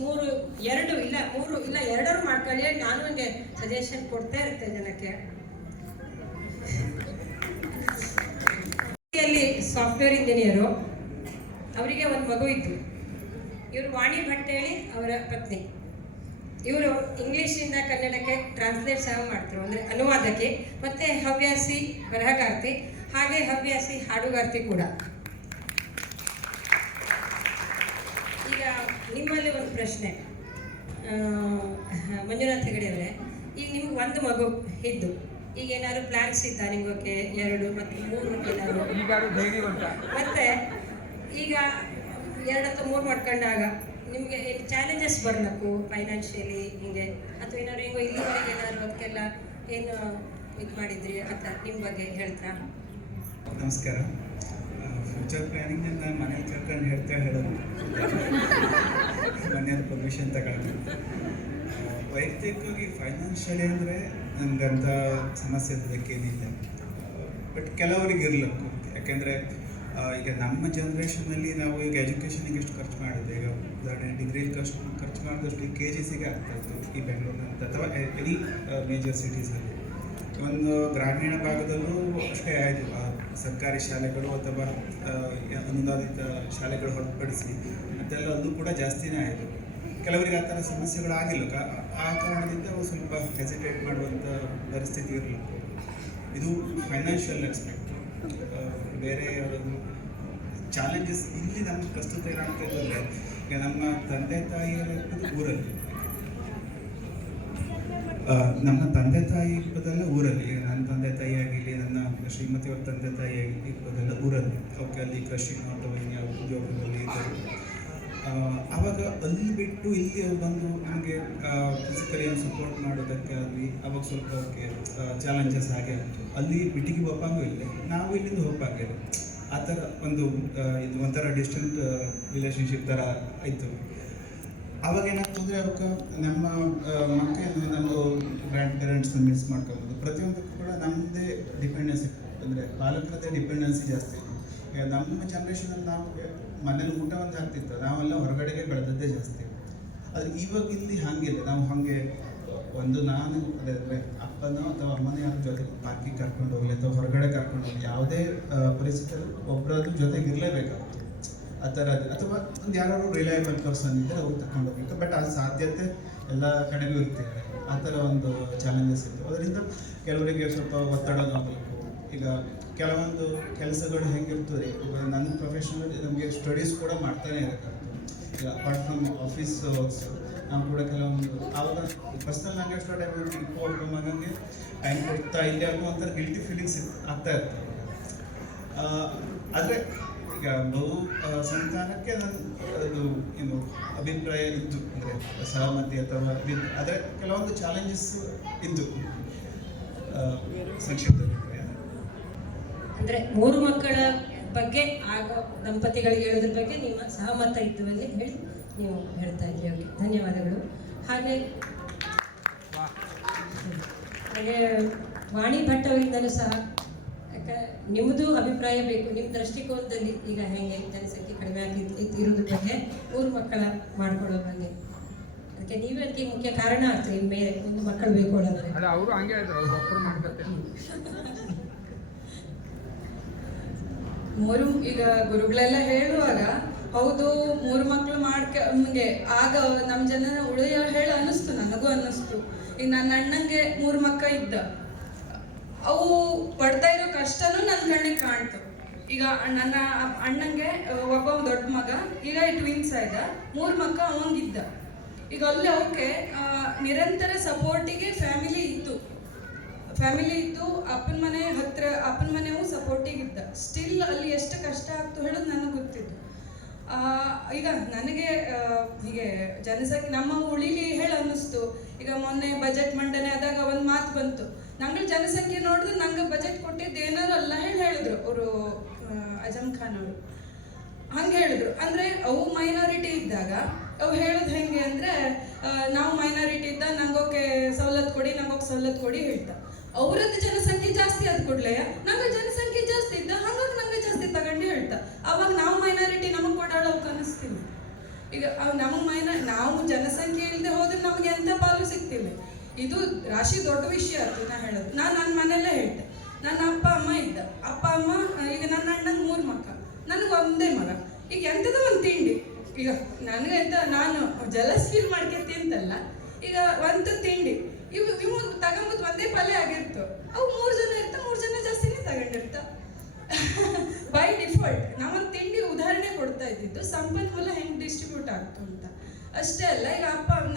2 ಇಲ್ಲ 2 ಮಾಡ್ಕೊಳ್ಳಿ ಹೇಳಿ ನಾನು ನನಗೆ ಸಜೆಷನ್ ಕೊಡ್ತಾ ಇರುತ್ತೆ ಜನಕ್ಕೆ. ಸಾಫ್ಟ್ವೇರ್ ಇಂಜಿನಿಯರು, ಅವರಿಗೆ ಒಂದು ಮಗು ಇತ್ತು. ಇವರು ವಾಣಿ ಭಟ್ ಹೇಳಿ ಅವರ ಪತ್ನಿ. ಇವರು ಇಂಗ್ಲೀಷಿಂದ ಕನ್ನಡಕ್ಕೆ ಟ್ರಾನ್ಸ್ಲೇಟ್ ಸಹ ಮಾಡ್ತಾರೆ, ಅಂದರೆ ಅನುವಾದಕ್ಕೆ. ಮತ್ತು ಹವ್ಯಾಸಿ ಬರಹಗಾರ್ತಿ, ಹಾಗೆ ಹವ್ಯಾಸಿ ಹಾಡುಗಾರ್ತಿ ಕೂಡ. ಈಗ ನಿಮ್ಮಲ್ಲಿ ಒಂದು ಪ್ರಶ್ನೆ, ಮಂಜುನಾಥ್ ಹೆಗಡೆ ಅವರೇ, ಈಗ ನಿಮ್ಗೆ 1 ಮಗು ಇದ್ದು ಈಗ ಏನಾದ್ರು ಪ್ಲಾನ್ಸ್ ಇದ್ದ ನಿಮಗೆ 2 ಮತ್ತು 3 ಏನಾದ್ರು? ಮತ್ತೆ ಈಗ 2 ಅಥವಾ 3 ಮಾಡ್ಕೊಂಡಾಗ ನಿಮಗೆ ಏನು ಚಾಲೆಂಜಸ್ ಬರಬೇಕು ಫೈನಾನ್ಷಿಯಲಿ ಹಿಂಗೆ, ಅಥವಾ ಏನಾದ್ರು ಹಿಂಗೆ ಇಲ್ಲಿವರೆಗೆ ಏನಾದ್ರು ಅದಕ್ಕೆಲ್ಲ ಏನು ಇದು ಮಾಡಿದ್ರಿ ಅಂತ ನಿಮ್ಮ ಬಗ್ಗೆ ಹೇಳ್ತಾ? ನಮಸ್ಕಾರ. ಫ್ಯೂಚರ್ ಪ್ಲ್ಯಾನಿಂಗ್ ನಾನು ಮನೇಲಿ ಕರ್ಕೊಂಡು ಹೇಳೋದು ಮನೆಯವ್ರ ಪರ್ಮಿಷನ್ ತಗೊಳ್ತೀನಿ. ವೈಯಕ್ತಿಕವಾಗಿ ಫೈನಾನ್ಷಿಯಲಿ ಅಂದರೆ ನನಗಂಥ ಸಮಸ್ಯೆ ಇರೋದಕ್ಕೇನಿಲ್ಲ. ಬಟ್ ಕೆಲವರಿಗೆ ಇರಬೇಕು, ಯಾಕೆಂದರೆ ಈಗ ನಮ್ಮ ಜನ್ರೇಷನಲ್ಲಿ ನಾವು ಈಗ ಎಜುಕೇಷನಿಗೆ ಎಷ್ಟು ಖರ್ಚು ಮಾಡಿದ್ದೆ, ಈಗ ಉದಾಹರಣೆ ಡಿಗ್ರಿಲಿ ಖರ್ಚು ಮಾಡಿದಷ್ಟು ಈ KGCಗೆ ಆಗ್ತಾಯಿತ್ತು ಈ ಬೆಂಗಳೂರಿನಂತ ಅಥವಾ ಎನಿ ಮೇಜರ್ ಸಿಟೀಸಲ್ಲಿ. ಒಂದು ಗ್ರಾಮೀಣ ಭಾಗದಲ್ಲೂ ಅಷ್ಟೇ ಆಯಿತು, ಸರ್ಕಾರಿ ಶಾಲೆಗಳು ಅಥವಾ ಅನುದಾನಿತ ಶಾಲೆಗಳು ಹೊರತುಪಡಿಸಿ ಮತ್ತೆಲ್ಲ ಅಲ್ಲೂ ಕೂಡ ಜಾಸ್ತಿನೇ ಆಯಿತು. ಕೆಲವರಿಗೆ ಆ ಥರ ಸಮಸ್ಯೆಗಳು ಆಗಿಲ್ಲ, ಆ ಕಾರಣದಿಂದ ಅವರು ಸ್ವಲ್ಪ ಹೆಸಿಟೇಟ್ ಮಾಡುವಂಥ ಪರಿಸ್ಥಿತಿ ಇರಲಿಲ್ಲ. ಇದು ಫೈನಾನ್ಷಿಯಲ್ ಆಸ್ಪೆಕ್ಟ್. ಬೇರೆ ಚಾಲೆಂಜಸ್ ಇಲ್ಲಿ ನಮಗೆ ಪ್ರಸ್ತುತ ಏನಾಗ್ತಾ ಇದ್ದರೆ, ಈಗ ನಮ್ಮ ತಂದೆ ತಾಯಿಯರು ಊರಲ್ಲಿ ನಮ್ಮ ತಂದೆ ತಾಯಿ ಇಪ್ಪದೆಲ್ಲ ಊರಲ್ಲಿ. ಈಗ ನನ್ನ ತಂದೆ ತಾಯಿ ಆಗಿರಲಿ, ನನ್ನ ಶ್ರೀಮತಿಯವರ ತಂದೆ ತಾಯಿ ಇಪ್ಪದೆಲ್ಲ ಊರಲ್ಲಿ. ಅವಕ್ಕೆ ಅಲ್ಲಿ ಕೃಷಿನೋ ಅಥವಾ ಇನ್ಯಾವ ಉದ್ಯೋಗದಲ್ಲಿ ಇದ್ದರು. ಆವಾಗ ಅಲ್ಲಿ ಬಿಟ್ಟು ಇಲ್ಲಿ ಅವ್ರು ಬಂದು ನಮಗೆ ಫಿಸಿಕಲಿ ಸಪೋರ್ಟ್ ಮಾಡೋದಕ್ಕೆ ಆಗಲಿ ಅವಾಗ ಸ್ವಲ್ಪ ಅವಕ್ಕೆ ಚಾಲೆಂಜಸ್ ಆಗೇ ಆಯಿತು. ಅಲ್ಲಿ ಬಿಟ್ಟಿಗೆ ಒಪ್ಪಂಗೂ ಇಲ್ಲ, ನಾವು ಇಲ್ಲಿಂದ ಹೋಗಕ್ಕಾಗಿಲ್ಲ. ಆ ಥರ ಒಂದು ಇದು ಒಂಥರ ಡಿಸ್ಟೆಂಟ್ ರಿಲೇಷನ್ಶಿಪ್ ಥರ ಆಯಿತು. ಅವಾಗ ಏನಾಗ್ತಂದರೆ ಅವಕ್ಕೆ ನಮ್ಮ ಮಕ್ಕಳು ನಮ್ಮ ಗ್ರ್ಯಾಂಡ್ ಪೇರೆಂಟ್ಸ್ನ ಮಿಸ್ ಮಾಡ್ಕೊಬೋದು. ಪ್ರತಿಯೊಂದಕ್ಕೂ ಕೂಡ ನಮ್ಮದೇ ಡಿಪೆಂಡೆನ್ಸಿ, ಅಂದರೆ ಪಾಲಕರದ್ದೇ ಡಿಪೆಂಡೆನ್ಸಿ ಜಾಸ್ತಿ. ಈಗ ನಮ್ಮ ಜನ್ರೇಷನಲ್ಲಿ ನಾವು ಮನೇಲಿ ಊಟ ಒಂದು ಆಗ್ತಿತ್ತು, ನಾವೆಲ್ಲ ಹೊರಗಡೆಗೆ ಬೆಳೆದದ್ದೇ ಜಾಸ್ತಿ. ಆದರೆ ಇವಾಗ ಇಲ್ಲಿ ಹಾಗಿಲ್ಲ. ನಾವು ಹಾಗೆ ಒಂದು ನಾನು ಅದೇ ಅಪ್ಪನೋ ಅಥವಾ ಅಮ್ಮನೋ ಯಾರ ಜೊತೆ ಪಾರ್ಕಿಗೆ ಕರ್ಕೊಂಡು ಹೋಗಲಿ ಅಥವಾ ಹೊರಗಡೆ ಕರ್ಕೊಂಡು ಹೋಗಲಿ, ಯಾವುದೇ ಪರಿಸ್ಥಿತಿಯಲ್ಲಿ ಒಬ್ಬರದ್ದು ಜೊತೆಗೆ ಇರಲೇಬೇಕಾಗುತ್ತೆ ಆ ಥರ. ಅಥವಾ ಒಂದು ಯಾರು ರಿಲಯಬಲ್ ಪರ್ಸನ್ ಇದ್ದರೆ ಅವ್ರು ತಗೊಂಡು ಹೋಗ್ಬೇಕು. ಬಟ್ ಆ ಸಾಧ್ಯತೆ ಎಲ್ಲ ಕಡೆಗೂ ಇರ್ತಿದೆ. ಆ ಥರ ಒಂದು ಚಾಲೆಂಜಸ್ ಇತ್ತು. ಅದರಿಂದ ಕೆಲವರಿಗೆ ಸ್ವಲ್ಪ ಒತ್ತಡನೂ ಆಗಬೇಕು. ಈಗ ಕೆಲವೊಂದು ಕೆಲಸಗಳು ಹೆಂಗಿರ್ತದೆ, ಇವಾಗ ನನ್ನ ಪ್ರೊಫೆಷನಲ್ಲಿ ನಮಗೆ ಸ್ಟಡೀಸ್ ಕೂಡ ಮಾಡ್ತಾನೆ ಇರೋಕ್ಕಾಗ್ತದೆ. ಈಗ ಅಪಾರ್ಟ್ ಫ್ರಮ್ ಆಫೀಸ್ ವರ್ಕ್ಸ್ ನಾವು ಕೂಡ ಕೆಲವೊಂದು ಆವಾಗ ಪರ್ಸ್ನಲ್ ನನಗೆ ಎಷ್ಟೋ ಟೈಮ್ ಒಬ್ಬರು ಮಗನಿಗೆ ಟೈಮ್ ಕೊಡ್ತಾ ಇಲ್ಲಿ ಅನ್ನೋ ಒಂಥರ ಗಿಲ್ಟಿ ಫೀಲಿಂಗ್ಸ್ ಆಗ್ತಾ ಇರ್ತದೆ. ಆದರೆ ಈಗ ಬಹು ಸಂತಾನಕ್ಕೆ ಅದು ಏನು ಅಭಿಪ್ರಾಯ ಇದ್ದು, ಅಂದರೆ ಸಹಮತಿ ಅಥವಾ ಆದರೆ ಕೆಲವೊಂದು ಚಾಲೆಂಜಸ್ ಇದ್ದು. ಸಂಕ್ಷಿಪ್ತ ಅಂದ್ರೆ 3 ಮಕ್ಕಳ ಬಗ್ಗೆ ಆಗೋ ದಂಪತಿಗಳಿಗೆ ಹೇಳೋದ್ರ ಬಗ್ಗೆ ನಿಮ್ಮ ಸಹಮತ ಇತ್ತು ಅಂತ ಹೇಳಿ ನೀವು ಹೇಳ್ತಾ ಇದ್ರಿ. ಅವ್ರಿಗೆ ಧನ್ಯವಾದಗಳು. ಹಾಗೆ ವಾಣಿ ಭಟ್ ಅವರಿಂದಲೂ ಸಹ ನಿಮ್ಮದು ಅಭಿಪ್ರಾಯ ಬೇಕು. ನಿಮ್ಮ ದೃಷ್ಟಿಕೋನದಲ್ಲಿ ಈಗ ಹೆಂಗೆ ಜನಸಂಖ್ಯೆ ಕಡಿಮೆ ಇರೋದ್ರ ಬಗ್ಗೆ 3 ಮಕ್ಕಳ ಮಾಡ್ಕೊಳ್ಳೋ ಬಗ್ಗೆ ಅದಕ್ಕೆ ನೀವೇ ಅದಕ್ಕೆ ಮುಖ್ಯ ಕಾರಣ ಆಗ್ತದೆ. ಮೇಲೆ 1 ಮಕ್ಕಳು ಬೇಕು ಅನ್ನೋದ್ರೆ ಅಲ್ಲ, ಅವರು ಹಂಗೆ ಹೇಳಿದ್ರು, ಅವ್ರು ಒಬ್ಬರು ಮಾಡ್ಕೊತಾರೆ. ಈಗ ಗುರುಗಳೆಲ್ಲ ಹೇಳುವಾಗ ಹೌದು 3 ಮಕ್ಳು ನಮಗೆ ಆಗ ನಮ್ಮ ಜನ ಉಳಿಯ ಹೇಳ ಅನ್ನಿಸ್ತು, ನನಗೂ ಅನ್ನಿಸ್ತು. ಈಗ ನನ್ನ ಅಣ್ಣಂಗೆ 3 ಮಕ್ಕ ಇದ್ದ, ಅವು ಪಡ್ತಾ ಇರೋ ಕಷ್ಟನೂ ನನ್ನ ಕಣ್ಣಿಗೆ ಕಾಣ್ತು. ಈಗ ನನ್ನ ಅಣ್ಣಂಗೆ ಒಬ್ಬ ದೊಡ್ಡ ಮಗ, ಈಗ ಟ್ವಿನ್ಸ್ ಆಯ್ದ, 3 ಮಕ್ಕ ಅವಂಗಿದ್ದ. ಈಗ ಅಲ್ಲಿ ಅವಕ್ಕೆ ನಿರಂತರ ಸಪೋರ್ಟಿಗೆ ಫ್ಯಾಮಿಲಿ ಇತ್ತು. ಅಪ್ಪನ ಮನೆ ಹತ್ರ, ಅಪ್ಪನ ಮನೆಯೂ ಸಪೋರ್ಟಿಗೆ ಇದ್ದ. ಸ್ಟಿಲ್ ಅಲ್ಲಿ ಎಷ್ಟು ಕಷ್ಟ ಆಗ್ತು ಹೇಳೋದು ನನಗೆ ಗೊತ್ತಿತ್ತು. ಈಗ ನನಗೆ ಹೀಗೆ ಜನಸಂಖ್ಯೆ ನಮ್ಮ ಉಳಿಲಿ ಹೇಳ ಅನ್ನಿಸ್ತು. ಈಗ ಮೊನ್ನೆ ಬಜೆಟ್ ಮಂಡನೆ ಆದಾಗ ಒಂದು ಮಾತು ಬಂತು, ನಂಗೆ ಜನಸಂಖ್ಯೆ ನೋಡಿದ್ರೆ ನಂಗೆ ಬಜೆಟ್ ಕೊಟ್ಟಿದ್ದು ಏನಾರು ಅಲ್ಲ ಹೇಳಿದ್ರು ಅವರು, ಅಜಮ್ ಖಾನ್ ಅವರು ಹಂಗೆ ಹೇಳಿದ್ರು. ಅಂದರೆ ಅವು ಮೈನಾರಿಟಿ ಇದ್ದಾಗ ಅವು ಹೇಳೋದು ಹೆಂಗೆ ಅಂದರೆ, ನಾವು ಮೈನಾರಿಟಿ ಇದ್ದ ನಂಗೋಕೆ ಸವಲತ್ತು ಕೊಡಿ ಹೇಳ್ತಾ. ಅವರದ್ದು ಜನಸಂಖ್ಯೆ ಜಾಸ್ತಿ ಆದ ಕೂಡಲೇ ನಂಗೆ ಜನಸಂಖ್ಯೆ ಜಾಸ್ತಿ ಇದ್ದ, ಹಾಗಾಗಿ ನಂಗೆ ಜಾಸ್ತಿ ತಗೊಂಡು ಹೇಳ್ತಾ. ಅವಾಗ ನಾವು ಮೈನಾರಿಟಿ ನಮಗೆ ಕೊಡೋಳು ಅನಿಸ್ತಿಲ್ಲ. ಈಗ ನಾವು ಜನಸಂಖ್ಯೆ ಇಲ್ಲದೆ ಹೋದ್ರೆ ನಮಗೆ ಎಂಥ ಪಾಲು ಸಿಗ್ತಿಲ್ಲ. ಇದು ರಾಶಿ ದೊಡ್ಡ ವಿಷಯ ಆಯ್ತು. ನಾ ಹೇಳೋದು, ನಾನು ನನ್ನ ಮನೆಯಲ್ಲೇ ಹೇಳ್ತೆ. ನನ್ನ ಅಪ್ಪ ಅಮ್ಮ ಇದ್ದ, ಅಪ್ಪ ಅಮ್ಮ, ಈಗ ನನ್ನ ಅಣ್ಣಂಗೆ 3 ಮಕ್ಕ, ನನಗೆ ಒಂದೇ ಮಗ. ಈಗ ಎಂಥದೋ ಒಂದು ತಿಂಡಿ, ಈಗ ನನಗೆ ಎಂತ ನಾನು ಜಲಸ್ ಫೀಲ್ ಮಾಡ್ಕೊತಿ ಅಂತಲ್ಲ, ಈಗ ಒಂದು ತಿಂಡಿ ಇವು ತಗೊಂಬುದು ಒಂದೇ ಪಲ್ಯ ಆಗಿರ್ತು, ಅವು 3 ಜನ ಇರ್ತ, 3 ಜನ ಜಾಸ್ತಿನೇ ತಗೊಂಡಿರ್ತ. ಬೈ ಡಿಫಾಲ್ಟ್ ನಾವೊಂದು ತಿಂಡಿ ಉದಾಹರಣೆ ಕೊಡ್ತಾ ಇದ್ದಿದ್ದು ಸಂಪನ್ಮೂಲ ಹೆಂಗೆ ಡಿಸ್ಟ್ರಿಬ್ಯೂಟ್ ಆಗ್ತು ಅಂತ. ಅಷ್ಟೇ ಅಲ್ಲ, ಈಗ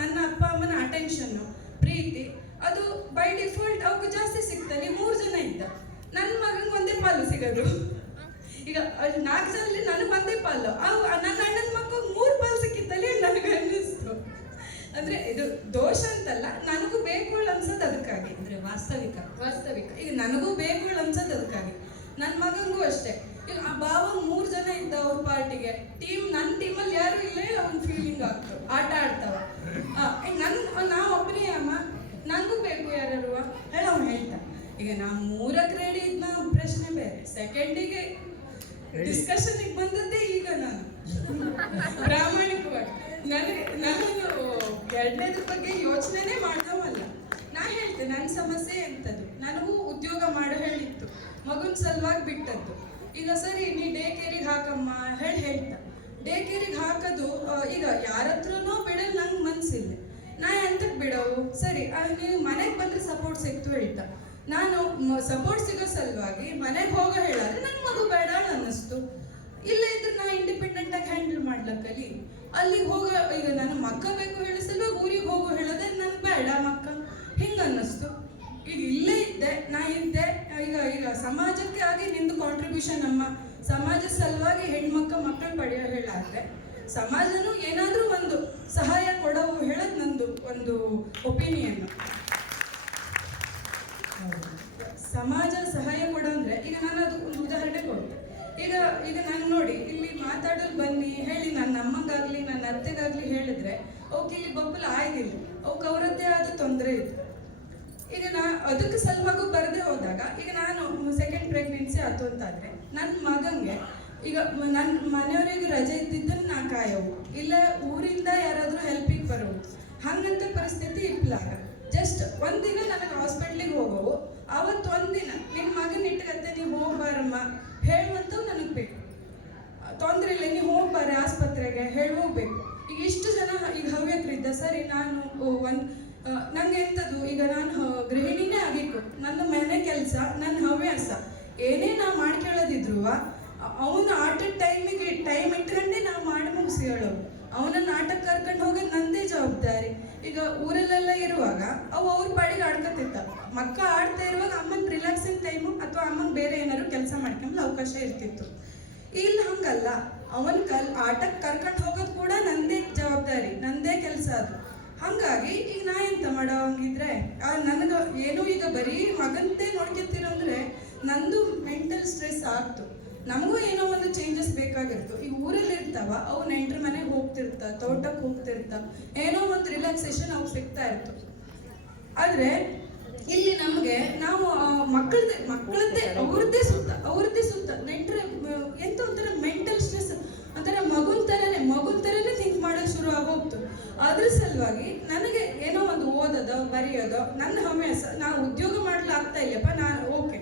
ನನ್ನ ಅಪ್ಪ ಅಮ್ಮನ ಅಟೆನ್ಷನ್ನು, ಪ್ರೀತಿ, ಅದು ಬೈ ಡಿಫಾಲ್ಟ್ ಅವಕ್ಕೆ ಜಾಸ್ತಿ ಸಿಗ್ತದೆ. 3 ಜನ ಇದ್ದ, ನನ್ನ ಮಗನಿಗೆ ಒಂದೇ ಪಾಲು ಸಿಗೋದು. ಈಗ 4 ಜನರಲ್ಲಿ ನನಗೆ ಒಂದೇ ಪಾಲು, ನನ್ನ ಅಣ್ಣನ ಮಕ್ಕಳು 3 ಪಾಲು ಸಿಕ್ಕಿತ್ತಲ್ಲಿ ನನಗೆ ಅನ್ನಿಸ್ತು. ಅಂದ್ರೆ ಇದು ದೋಷ ಅಂತಲ್ಲ, ನನಗೂ ಬೇಕು ಅನ್ಸೋದು ಅದಕ್ಕಾಗಿ. ಅಂದ್ರೆ ವಾಸ್ತವಿಕ ಈಗ ನನಗೂ ಬೇಕು ಅನ್ಸೋದು ಅದಕ್ಕಾಗಿ. ನನ್ನ ಮಗನಿಗೂ ಅಷ್ಟೇ. ಈಗ ಆ ಭಾವ 3 ಜನ ಇದ್ದ ಅವ್ರ ಪಾರ್ಟಿಗೆ, ನನ್ನ ಟೀಮಲ್ಲಿ ಯಾರು ಇಲ್ಲ ಅವ್ನ ಫೀಲಿಂಗ್ ಆಗ್ತವೆ, ಆಟ ಆಡ್ತಾವ. ನಾವು ಒಬ್ಬನೇ ಅಮ್ಮ, ನನಗೂ ಬೇಕು ಯಾರು ಹೇಳ ಅವ್ನು ಹೇಳ್ತಾ. ಈಗ ನಾವು 3ಕ್ಕೆ ರೆಡಿ ಇದ್ನ ಪ್ರಶ್ನೆ ಬೇರೆ, ಸೆಕೆಂಡಿಗೆ ಡಿಸ್ಕಷನ್ಗೆ ಬಂದದ್ದೇ ಈಗ ನಾನು ಪ್ರಾಮಾಣಿಕವಾಗಿ. ನಾನು 2ನೇದ್ರ ಬಗ್ಗೆ ಯೋಚನೆನೇ ಮಾಡ್ದವಲ್ಲ. ನಾ ಹೇಳ್ತೆ ನನ್ನ ಸಮಸ್ಯೆ ಎಂಥದ್ದು, ನನಗೂ ಉದ್ಯೋಗ ಮಾಡೋ ಹೇಳಿತ್ತು, ಮಗುನ ಸಲುವಾಗಿ ಬಿಟ್ಟದ್ದು. ಈಗ ಸರಿ ನೀ ಡೇ ಕೇರಿಗೆ ಹಾಕಮ್ಮ ಹೇಳ್ತಾ, ಡೇ ಕೇರಿಗೆ ಹಾಕೋದು ಈಗ ಯಾರ ಹತ್ರನೋ ಬಿಡೋದು ನಂಗೆ ಮನಸ್ಸಿಲ್ಲ. ನಾ ಎಂತಕ್ಕೆ ಬಿಡೋವು? ಸರಿ ನೀವು ಮನೆಗೆ ಬಂದರೆ ಸಪೋರ್ಟ್ ಸಿಕ್ತು ಹೇಳ್ತಾ. ನಾನು ಸಪೋರ್ಟ್ ಸಿಗೋ ಸಲುವಾಗಿ ಮನೆಗೆ ಹೋಗೋ ಹೇಳಾದ್ರೆ ನನ್ನ ಮಗು ಬೇಡ ಅನ್ನಿಸ್ತು. ಇಲ್ಲ ಇದ್ರೆ ನಾ ಇಂಡಿಪೆಂಡೆಂಟಾಗಿ ಹ್ಯಾಂಡಲ್ ಮಾಡ್ಲಕ್ಕಲ್ಲಿ ಅಲ್ಲಿಗೆ ಹೋಗೋ. ಈಗ ನನ್ನ ಮಕ್ಕ ಬೇಕು ಹೇಳೋ ಸಲುವಾಗಿ ಊರಿಗೆ ಹೋಗೋ ಹೇಳೋದೇ ನನ್ಗೆ ಬೇಡ ಮಕ್ಕ ಹಿಂಗೆ ಆದ್ರೆ ಸಮಾಜನೂ ಏನಾದ್ರೂ ಒಂದು ಸಹಾಯ ಕೊಡವು ಹೇಳೋದು ನಂದು ಒಂದು ಒಪಿನಿಯನ್. ಸಮಾಜ ಸಹಾಯ ಕೊಡೋ ಅಂದ್ರೆ ಈಗ ನಾನು ಅದು ಒಂದು ಉದಾಹರಣೆ ಕೊಡ್ತೆ. ಈಗ ನಾನು ನೋಡಿ ಇಲ್ಲಿ ಮಾತಾಡೋದು ಬನ್ನಿ ಹೇಳಿ ನನ್ನ ಅಮ್ಮಗಾಗ್ಲಿ ನನ್ನ ಅತ್ತೆಗಾಗ್ಲಿ ಹೇಳಿದ್ರೆ ಅವಕ್ಕೆ ಇಲ್ಲಿ ಬಬ್ಬಲ್ ಆಯ್ದಿಲ್ಲ, ಅವಕ್ಕೆ ಅವರದ್ದೇ ಆದ ತೊಂದರೆ ಇತ್ತು. ಈಗ ಅದಕ್ಕೆ ಸಲುವಾಗೂ ಬರದೆ ಹೋದಾಗ ಈಗ ನಾನು ಸೆಕೆಂಡ್ ಪ್ರೆಗ್ನೆನ್ಸಿ ಆಯ್ತು ಅಂತಾದ್ರೆ ನನ್ನ ಮಗಂಗೆ ಈಗ ನನ್ನ ಮನೆಯವರಿಗೆ ರಜೆ ಇದ್ದಿದ್ದನ್ನು ನಾ ಕಾಯವು, ಇಲ್ಲ ಊರಿಂದ ಯಾರಾದರೂ ಹೆಲ್ಪಿಗೆ ಬರೋವು, ಹಂಗಂತ ಪರಿಸ್ಥಿತಿ ಇಪ್ಪಲಾಗ ಜಸ್ಟ್ ಒಂದಿನ ನನಗೆ ಹಾಸ್ಪಿಟ್ಲಿಗೆ ಹೋಗೋವು, ಅವತ್ತು ಒಂದಿನ ನಿನ್ನ ಮಗನ ಇಟ್ಕತ್ತೆ ನೀವು ಹೋಗ್ಬಾರಮ್ಮ ಹೇಳುವಂಥವು ನನಗೆ ಬೇಕು. ತೊಂದರೆ ಇಲ್ಲ ನೀವು ಹೋಗ್ಬಾರ ಆಸ್ಪತ್ರೆಗೆ ಹೇಳಿ ಹೋಗ್ಬೇಕು. ಈಗ ಇಷ್ಟು ಜನ ಈಗ ಹವ್ಯಕರಿದ್ದ ಸರಿ ನಾನು ನಂಗೆ ಎಂಥದ್ದು ಈಗ ನಾನು ಗೃಹಿಣಿನೇ ಆಗಿತ್ತು, ನನ್ನ ಮನೆ ಕೆಲಸ ನನ್ನ ಹವ್ಯಾಸ ಏನೇ ನಾವು ಮಾಡ್ಕೊಳ್ಳೋದಿದ್ರು ಅವನು ಆಟದ ಟೈಮಿಗೆ ಟೈಮ್ ಇಟ್ಕೊಂಡೆ ನಾವು ಮಾಡಿ ಮುಗಿಸಿ ಹೇಳೋದು. ಅವನನ್ನ ಆಟಕ್ಕೆ ಕರ್ಕೊಂಡು ಹೋಗೋದು ನಂದೇ ಜವಾಬ್ದಾರಿ. ಈಗ ಊರಲ್ಲೆಲ್ಲ ಇರುವಾಗ ಅವ್ರ ಪಾಡಿಗೆ ಆಡ್ಕೊತಿದ್ದ, ಮಕ್ಕ ಆಡ್ತಾ ಇರುವಾಗ ಅಮ್ಮನ ರಿಲ್ಯಾಕ್ಸಿಂಗ್ ಟೈಮು ಅಥವಾ ಅಮ್ಮಂಗೆ ಬೇರೆ ಏನಾದ್ರು ಕೆಲಸ ಮಾಡ್ಕೊಂಬ ಅವಕಾಶ ಇರ್ತಿತ್ತು. ಇಲ್ಲ ಹಂಗಲ್ಲ, ಅವನ್ ಆಟಕ್ಕೆ ಕರ್ಕೊಂಡು ಹೋಗೋದು ಕೂಡ ನಂದೇ ಜವಾಬ್ದಾರಿ, ನಂದೇ ಕೆಲಸ ಅದು. ಹಾಗಾಗಿ ಈಗ ನಾ ಎಂತ ಮಾಡೋ ಹಂಗಿದ್ರೆ ನನಗೆ ಏನೋ ಈಗ ಬರೀ ಮಗಂತೆ ನೋಡ್ಕೊತಿರೋ ಅಂದ್ರೆ ನಂದು ಮೆಂಟಲ್ ಸ್ಟ್ರೆಸ್ ಆಗ್ತು. ನಮಗೂ ಏನೋ ಒಂದು ಚೇಂಜಸ್ ಬೇಕಾಗಿತ್ತು. ಈಗ ಊರಲ್ಲಿ ಇರ್ತಾವ ಅವು ನೆಂಟ್ರ ಮನೆಗೆ ಹೋಗ್ತಿರ್ತ, ತೋಟಕ್ಕೆ ಹೋಗ್ತಿರ್ತ, ಏನೋ ಒಂದು ರಿಲ್ಯಾಕ್ಸೇಷನ್ ಅವ್ರು ಸಿಗ್ತಾ ಇತ್ತು. ಆದ್ರೆ ಇಲ್ಲಿ ನಮಗೆ ನಾವು ಮಕ್ಕಳದ್ದೇ ಅವ್ರದ್ದೇ ಸುತ್ತ ನೆಂಟ್ರ ಎಂತ ಒಂಥರ ಮೆಂಟಲ್ ಸ್ಟ್ರೆಸ್, ಒಂಥರ ಮಗುನ್ ಥರನೇ ಥಿಂಕ್ ಮಾಡೋಕೆ ಶುರು ಆಗೋಗ್ತು. ಅದ್ರ ಸಲುವಾಗಿ ನನಗೆ ಏನೋ ಒಂದು ಓದೋದೋ ಬರೆಯೋದೋ ನನ್ನ ಹವ್ಯಾಸ, ನಾವು ಉದ್ಯೋಗ ಮಾಡ್ಲಾಗ್ತಾ ಇಲ್ಲಪ್ಪ, ನಾನು ಓಕೆ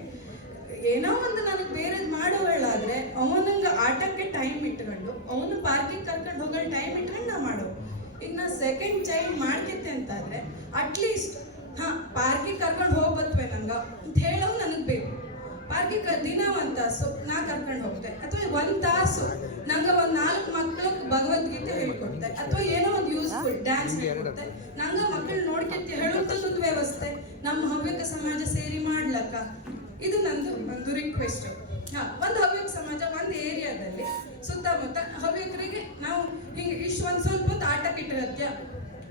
ಏನೋ ಒಂದು ನನಗೆ ಬೇರೆದು ಮಾಡೋಗಳಾದ್ರೆ ಅವನಂಗೆ ಆಟಕ್ಕೆ ಟೈಮ್ ಇಟ್ಕೊಂಡು ಅವನು ಪಾರ್ಕಿಗೆ ಕರ್ಕೊಂಡು ಹೋಗೋ ಟೈಮ್ ಇಟ್ಕೊಂಡು ನಾ ಮಾಡೋ. ಈಗ ನಾ ಸೆಕೆಂಡ್ ಚೈಲ್ಡ್ ಮಾಡ್ಕಿತ್ತೆ ಅಂತಾದ್ರೆ ಅಟ್ಲೀಸ್ಟ್ ಪಾರ್ಕಿಗೆ ಕರ್ಕೊಂಡು ಹೋಗ್ಬತ್ವೆ ನಂಗೆ ಅಂತ ಹೇಳೋವು ನನಗೆ ಬೇಕು. ಪಾರ್ಕಿಗೆ ದಿನ 1 ತಾಸು ನಾ ಕರ್ಕೊಂಡು ಹೋಗ್ತೆ, ಅಥವಾ 1 ತಾಸು ನಂಗೆ ಒಂದು 4 ಮಕ್ಳಿಗೆ ಭಗವದ್ಗೀತೆ ಹೇಳ್ಕೊಡ್ತೆ, ಅಥವಾ ಏನೋ ಒಂದು ಯೂಸ್ಫುಲ್ ಡ್ಯಾನ್ಸ್ ಹೇಳ್ಕೊಡ್ತೆ, ನಂಗೆ ಮಕ್ಕಳು ನೋಡ್ಕೊತಿ ಹೇಳುವಂಥದ್ದು ವ್ಯವಸ್ಥೆ ನಮ್ಮ ಹವ್ಯಕ ಸಮಾಜ ಸೇರಿ ಮಾಡ್ಲಕ್ಕ. ಇದು ನಂದು ಒಂದು ರಿಕ್ವೆಸ್ಟ್. ಒಂದು ಹವ್ಯಕ ಸಮಾಜ ಒಂದು ಏರಿಯಾದಲ್ಲಿ ಸುತ್ತಮುತ್ತ ಹವ್ಯಕರಿಗೆ ನಾವು ಹಿಂಗೆ ಇಷ್ಟು ಒಂದು ಸ್ವಲ್ಪ ಹೊತ್ತು ಆಟಕ್ಕೆ ಇಟ್ಟಿರತ್ಯ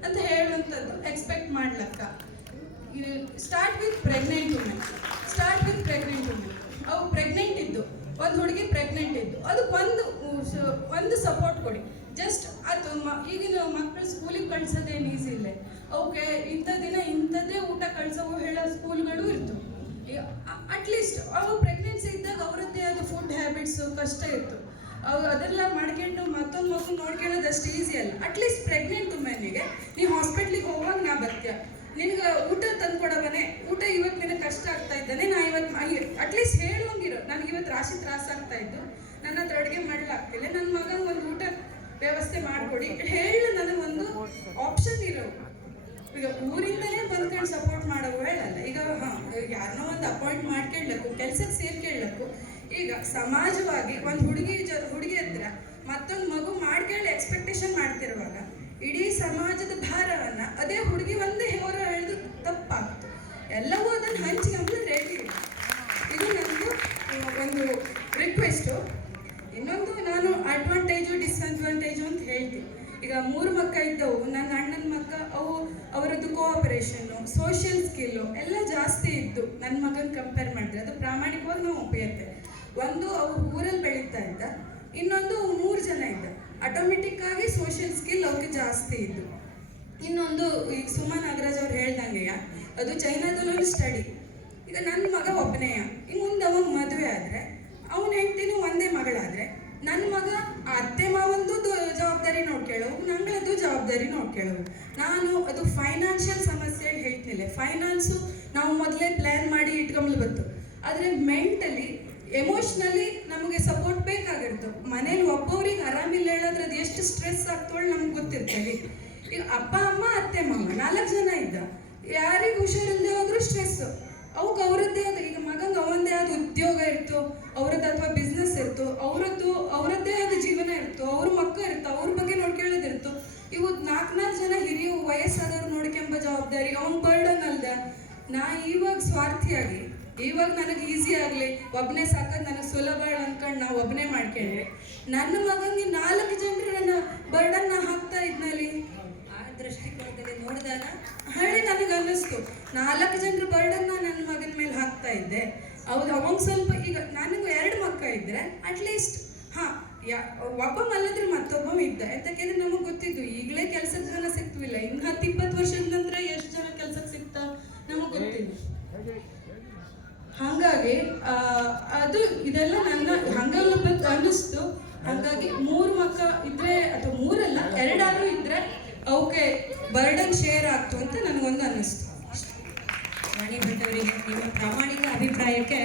ಅಂತ ಹೇಳುವಂಥದ್ದು ಎಕ್ಸ್ಪೆಕ್ಟ್ ಮಾಡ್ಲಕ್ಕ. Start with pregnant women. ಅವು ಪ್ರೆಗ್ನೆಂಟ್ ಇದ್ದು ಒಂದು ಹುಡುಗಿ ಪ್ರೆಗ್ನೆಂಟ್ ಇದ್ದು ಅದಕ್ಕೆ ಒಂದು ಸಪೋರ್ಟ್ ಕೊಡಿ. ಜಸ್ಟ್ ಅದು ಈಗಿನ ಮಕ್ಕಳು ಸ್ಕೂಲಿಗೆ ಕಳ್ಸೋದೇನು ಈಸಿ ಇಲ್ಲ. ಅವಕ್ಕೆ ಇಂಥ ದಿನ ಇಂಥದ್ದೇ ಊಟ ಕಳ್ಸೋವು ಹೇಳೋ ಸ್ಕೂಲ್ಗಳು ಇರ್ತವೆ. ಅಟ್ಲೀಸ್ಟ್ ಅವು ಪ್ರೆಗ್ನೆನ್ಸಿ ಇದ್ದಾಗ ಅವರದ್ದೇ ಆದ ಫುಡ್ ಹ್ಯಾಬಿಟ್ಸು ಕಷ್ಟ ಇತ್ತು. ಅದೆಲ್ಲ ಮಾಡ್ಕೊಂಡು ಮತ್ತೊಂದು ಮಗು ನೋಡ್ಕೊಳ್ಳೋದು ಅಷ್ಟು ಈಸಿ ಅಲ್ಲ. ಅಟ್ಲೀಸ್ಟ್ ಪ್ರೆಗ್ನೆಂಟ್ ವುಮೆನ್ನಿಗೆ ನೀವು ಹಾಸ್ಪಿಟ್ಲಿಗೆ ಹೋಗುವಾಗ ನಾ ಬರ್ತೀಯ, ನಿನಗೆ ಊಟ ತಂದ್ಕೊಡವನೇ, ಊಟ ಇವತ್ತು ನಿನಗೆ ಕಷ್ಟ ಆಗ್ತಾ ಇದ್ದಾನೆ, ನಾ ಇವತ್ತು ಅಟ್ಲೀಸ್ಟ್ ಹೇಳುವಂಗಿರೋ ನನಗೆ ಇವತ್ತು ರಾಶಿ ತ್ರಾಸಾಗ್ತಾ ಇದ್ದು ನನ್ನ ಹತ್ರ ಅಡುಗೆ ಮಾಡ್ಲಾಗ್ತಿಲ್ಲ, ನನ್ನ ಮಗನ ಒಂದು ಊಟ ವ್ಯವಸ್ಥೆ ಮಾಡಿಕೊಡಿ ಹೇಳಿ ನನಗೊಂದು ಆಪ್ಷನ್ ಇರೋ. ಈಗ ಊರಿಂದಲೇ ಬಂದ್ಕೊಂಡು ಸಪೋರ್ಟ್ ಮಾಡೋವು ಹೇಳಲ್ಲ. ಈಗ ಯಾರನ್ನೋ ಒಂದು ಅಪಾಯಿಂಟ್ ಮಾಡ್ಕೊಳ್ಳಕು, ಕೆಲ್ಸಕ್ಕೆ ಸೇರ್ಕೊಳ್ಳಕು. ಈಗ ಸಮಾಜವಾಗಿ ಒಂದು ಹುಡುಗಿ ಹತ್ರ ಮತ್ತೊಂದು ಮಗು ಮಾಡ್ಕೊಳ್ಳಿ ಎಕ್ಸ್ಪೆಕ್ಟೇಷನ್ ಮಾಡ್ತಿರುವಾಗ ಇಡೀ ಸಮಾಜದ ಭಾರವನ್ನ ಅದೇ ಹುಡುಗಿ ಒಂದೇ ಹೊರ ಎಳೆದು ತಪ್ಪಾಗ್ತು. ಎಲ್ಲವೂ ಅದನ್ನು ಹಂಚಿಕೊಂಡು ರೆಡಿ. ಇದು ನಂದು ಒಂದು ರಿಕ್ವೆಸ್ಟು. ಇನ್ನೊಂದು ನಾನು ಅಡ್ವಾಂಟೇಜು ಡಿಸ್ಅಡ್ವಾಂಟೇಜು ಅಂತ ಹೇಳ್ತೀನಿ. ಈಗ 3 ಮಕ್ಕ ಇದ್ದವು, ನನ್ನ ಅಣ್ಣನ ಮಕ್ಕ ಅವರದ್ದು ಕೋಆಪರೇಷನ್ನು, ಸೋಷಿಯಲ್ ಸ್ಕಿಲ್ಲು ಎಲ್ಲ ಜಾಸ್ತಿ ಇದ್ದು ನನ್ನ ಮಗನ ಕಂಪೇರ್ ಮಾಡಿದ್ರೆ ಅದು ಪ್ರಾಮಾಣಿಕವಾಗಿ ನಾವು ಒಪ್ಪಿಯುತ್ತೆ. ಒಂದು ಅವ್ರು ಊರಲ್ಲಿ ಬೆಳೀತಾ ಇದ್ದ, ಇನ್ನೊಂದು 3 ಜನ ಇದ್ದ, ಆಟೋಮೆಟಿಕ್ ಆಗಿ ಸೋಷಿಯಲ್ ಸ್ಕಿಲ್ ಅವ್ರಿಗೆ ಜಾಸ್ತಿ ಇದ್ದು. ಇನ್ನೊಂದು ಈಗ ಸುಮಾ ನಾಗರಾಜ್ ಅವ್ರು ಹೇಳ್ದಂಗೆ ಅದು ಚೈನಾದಲ್ಲೊಂದು ಸ್ಟಡಿ. ಈಗ ನನ್ನ ಮಗ ಒಬ್ಬನೇಯ, ಈಗ ಮುಂದೆ ಅವಾಗ ಮದುವೆ ಆದರೆ ಅವನ ಹೆಂಡತಿನೂ ಒಂದೇ ಮಗಳಾದರೆ ನನ್ನ ಮಗ ಅತ್ತೆ ಮಾವಂದು ಜವಾಬ್ದಾರಿ ನೋಡ್ಕೊಳ್ಳೋವು, ನಂಗಳದ್ದು ಜವಾಬ್ದಾರಿ ನೋಡ್ಕೊಳ್ಳೋವು. ನಾನು ಅದು ಫೈನಾನ್ಷಿಯಲ್ ಸಮಸ್ಯೆ ಹೇಳ್ತಿಲ್ಲ. ಫೈನಾನ್ಸು ನಾವು ಮೊದಲೇ ಪ್ಲ್ಯಾನ್ ಮಾಡಿ ಇಟ್ಕೊಂಬಲ್ ಬಂತು. ಆದರೆ ಮೆಂಟಲಿ ಎಮೋಷ್ನಲಿ ನಮಗೆ ಸಪೋರ್ಟ್ ಬೇಕಾಗಿತ್ತು. ಮನೇಲಿ ಒಬ್ಬೊಬ್ರಿಗೆ ಆರಾಮಿಲ್ಲ ಹೇಳಿದ್ರೆ ಅದು ಎಷ್ಟು ಸ್ಟ್ರೆಸ್ ಆಗ್ತೋಳು ನಮ್ಗೆ ಗೊತ್ತಿರ್ತದೆ. ಈಗ ಅಪ್ಪ ಅಮ್ಮ ಅತ್ತೆ ಮಾವ 4 ಜನ ಇದ್ದ, ಯಾರಿಗೆ ಹುಷಾರಿಲ್ಲದೆ ಹೋದ್ರೂ ಸ್ಟ್ರೆಸ್ಸು. ಅವಕ್ಕೆ ಅವರದ್ದೇ ಆದ, ಈಗ ಮಗಂಗೆ ಅವನದೇ ಆದ ಉದ್ಯೋಗ ಇರ್ತು, ಅವ್ರದ್ದು ಅಥವಾ ಬಿಸ್ನೆಸ್ ಇರ್ತು, ಅವರದ್ದೇ ಆದ ಜೀವನ ಇರ್ತು, ಅವ್ರ ಮಕ್ಕಳು ಇರ್ತು, ಅವ್ರ ಬಗ್ಗೆ ನೋಡ್ಕೊಳ್ಳೋದಿರ್ತು. ಇವು 4 ಜನ ಹಿರಿಯ ವಯಸ್ಸಾದವ್ರು ನೋಡ್ಕೊಂಬ ಜವಾಬ್ದಾರಿ ಅವ್ನ ಬರ್ಡನ್ ಅಲ್ದ. ನಾ ಇವಾಗ ಸ್ವಾರ್ಥಿಯಾಗಿ ಇವಾಗ ನನಗೆ ಈಸಿ ಆಗಲಿ, ಒಬ್ಬನೇ ಸಾಕೋದು ನನಗೆ ಸುಲಭ ಅನ್ಕೊಂಡು ನಾವು ಒಬ್ಬನೇ ಮಾಡ್ಕೊಂಡ್ವಿ. ನನ್ನ ಮಗನಿಗೆ 4 ಜನರನ್ನ ಬರ್ಡನ್ನ ಹಾಕ್ತಾ ಇದ್ನಲ್ಲಿ ಆ ದೃಷ್ಟಿಕೋನದಲ್ಲಿ ನೋಡಿದಾಗ ಹೇಳಿ ನನಗೆ ಅನ್ನಿಸ್ತು 4 ಜನರ ಬರ್ಡನ್ನ ನನ್ನ ಮಗನ ಮೇಲೆ ಹಾಕ್ತಾ ಇದ್ದೆ. ಹೌದು, ಅವಾಗ ಸ್ವಲ್ಪ ಈಗ ನನಗೂ 2 ಮಕ್ಕಳು ಇದ್ರೆ ಅಟ್ಲೀಸ್ಟ್ ಒಬ್ಬ ಮಲ್ಲದ್ರೆ ಮತ್ತೊಬ್ಬ ಇದ್ದ. ಯಾಕೆಂದ್ರೆ ನಮಗೆ ಗೊತ್ತಿದ್ದು ಈಗಲೇ ಕೆಲ್ಸದ ಜನ ಸಿಗ್ತಿಲ್ಲ, ಇನ್ನು 10-20 ವರ್ಷದ ನಂತರ ಎಷ್ಟು ಜನ ಕೆಲ್ಸಕ್ಕೆ ಸಿಗ್ತಾ ನಮಗೆ ಗೊತ್ತಿಲ್ಲ. ಹಾಗಾಗಿ ಅದು ಇದೆಲ್ಲ ನನ್ನ ಹಂಗೆಲ್ಲ ಅನ್ನಿಸ್ತು. ಹಾಗಾಗಿ 3 ಮಕ್ಕಳು ಇದ್ರೆ ಅಥವಾ 3 ಅಲ್ಲ 2 ಇದ್ರೆ ಅವಕ್ಕೆ ಬರ್ಡನ್ ಶೇರ್ ಆಗ್ತು ಅಂತ ನನಗೊಂದು ಅನ್ನಿಸ್ತು. ವಾಣಿ ಭಟ್ ಅವರಿಗೆ ನಿಮ್ಮ ಪ್ರಾಮಾಣಿಕ ಅಭಿಪ್ರಾಯಕ್ಕೆ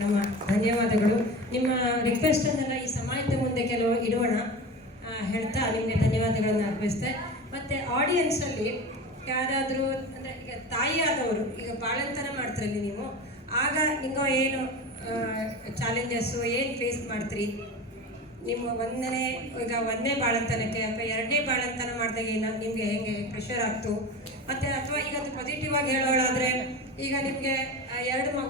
ನಮ್ಮ ಧನ್ಯವಾದಗಳು. ನಿಮ್ಮ ರಿಕ್ವೆಸ್ಟನ್ನೆಲ್ಲ ಈ ಸಮಾಜದ ಮುಂದೆ ಕೆಲವು ಇಡೋಣ ಹೇಳ್ತಾ ನಿಮಗೆ ಧನ್ಯವಾದಗಳನ್ನು ಅರ್ಪಿಸ್ತೆ. ಮತ್ತು ಆಡಿಯನ್ಸಲ್ಲಿ ಯಾರಾದರೂ ಅಂದರೆ ಈಗ ತಾಯಿಯಾದವರು ಈಗ ಬಾಳಂತನ ಮಾಡ್ತೀರಲ್ಲಿ ನೀವು, ಆಗ ನಿಂಗೋ ಏನು ಚಾಲೆಂಜಸ್ಸು ಏನು ಫೇಸ್ ಮಾಡ್ತೀರಿ? ನಿಮ್ಮ ಒಂದನೇ ಬಾಳಂತನಕ್ಕೆ ಅಥವಾ 2ನೇ ಬಾಳಂತನ ಮಾಡಿದಾಗ ನಿಮಗೆ ಹೆಂಗೆ ಪ್ರೆಷರ್ ಆಗ್ತು? ಮತ್ತು ಅಥವಾ ಈಗ ಅದು ಪಾಸಿಟಿವ್ ಆಗಿ ಹೇಳೋಳಾದರೆ ಈಗ ನಿಮಗೆ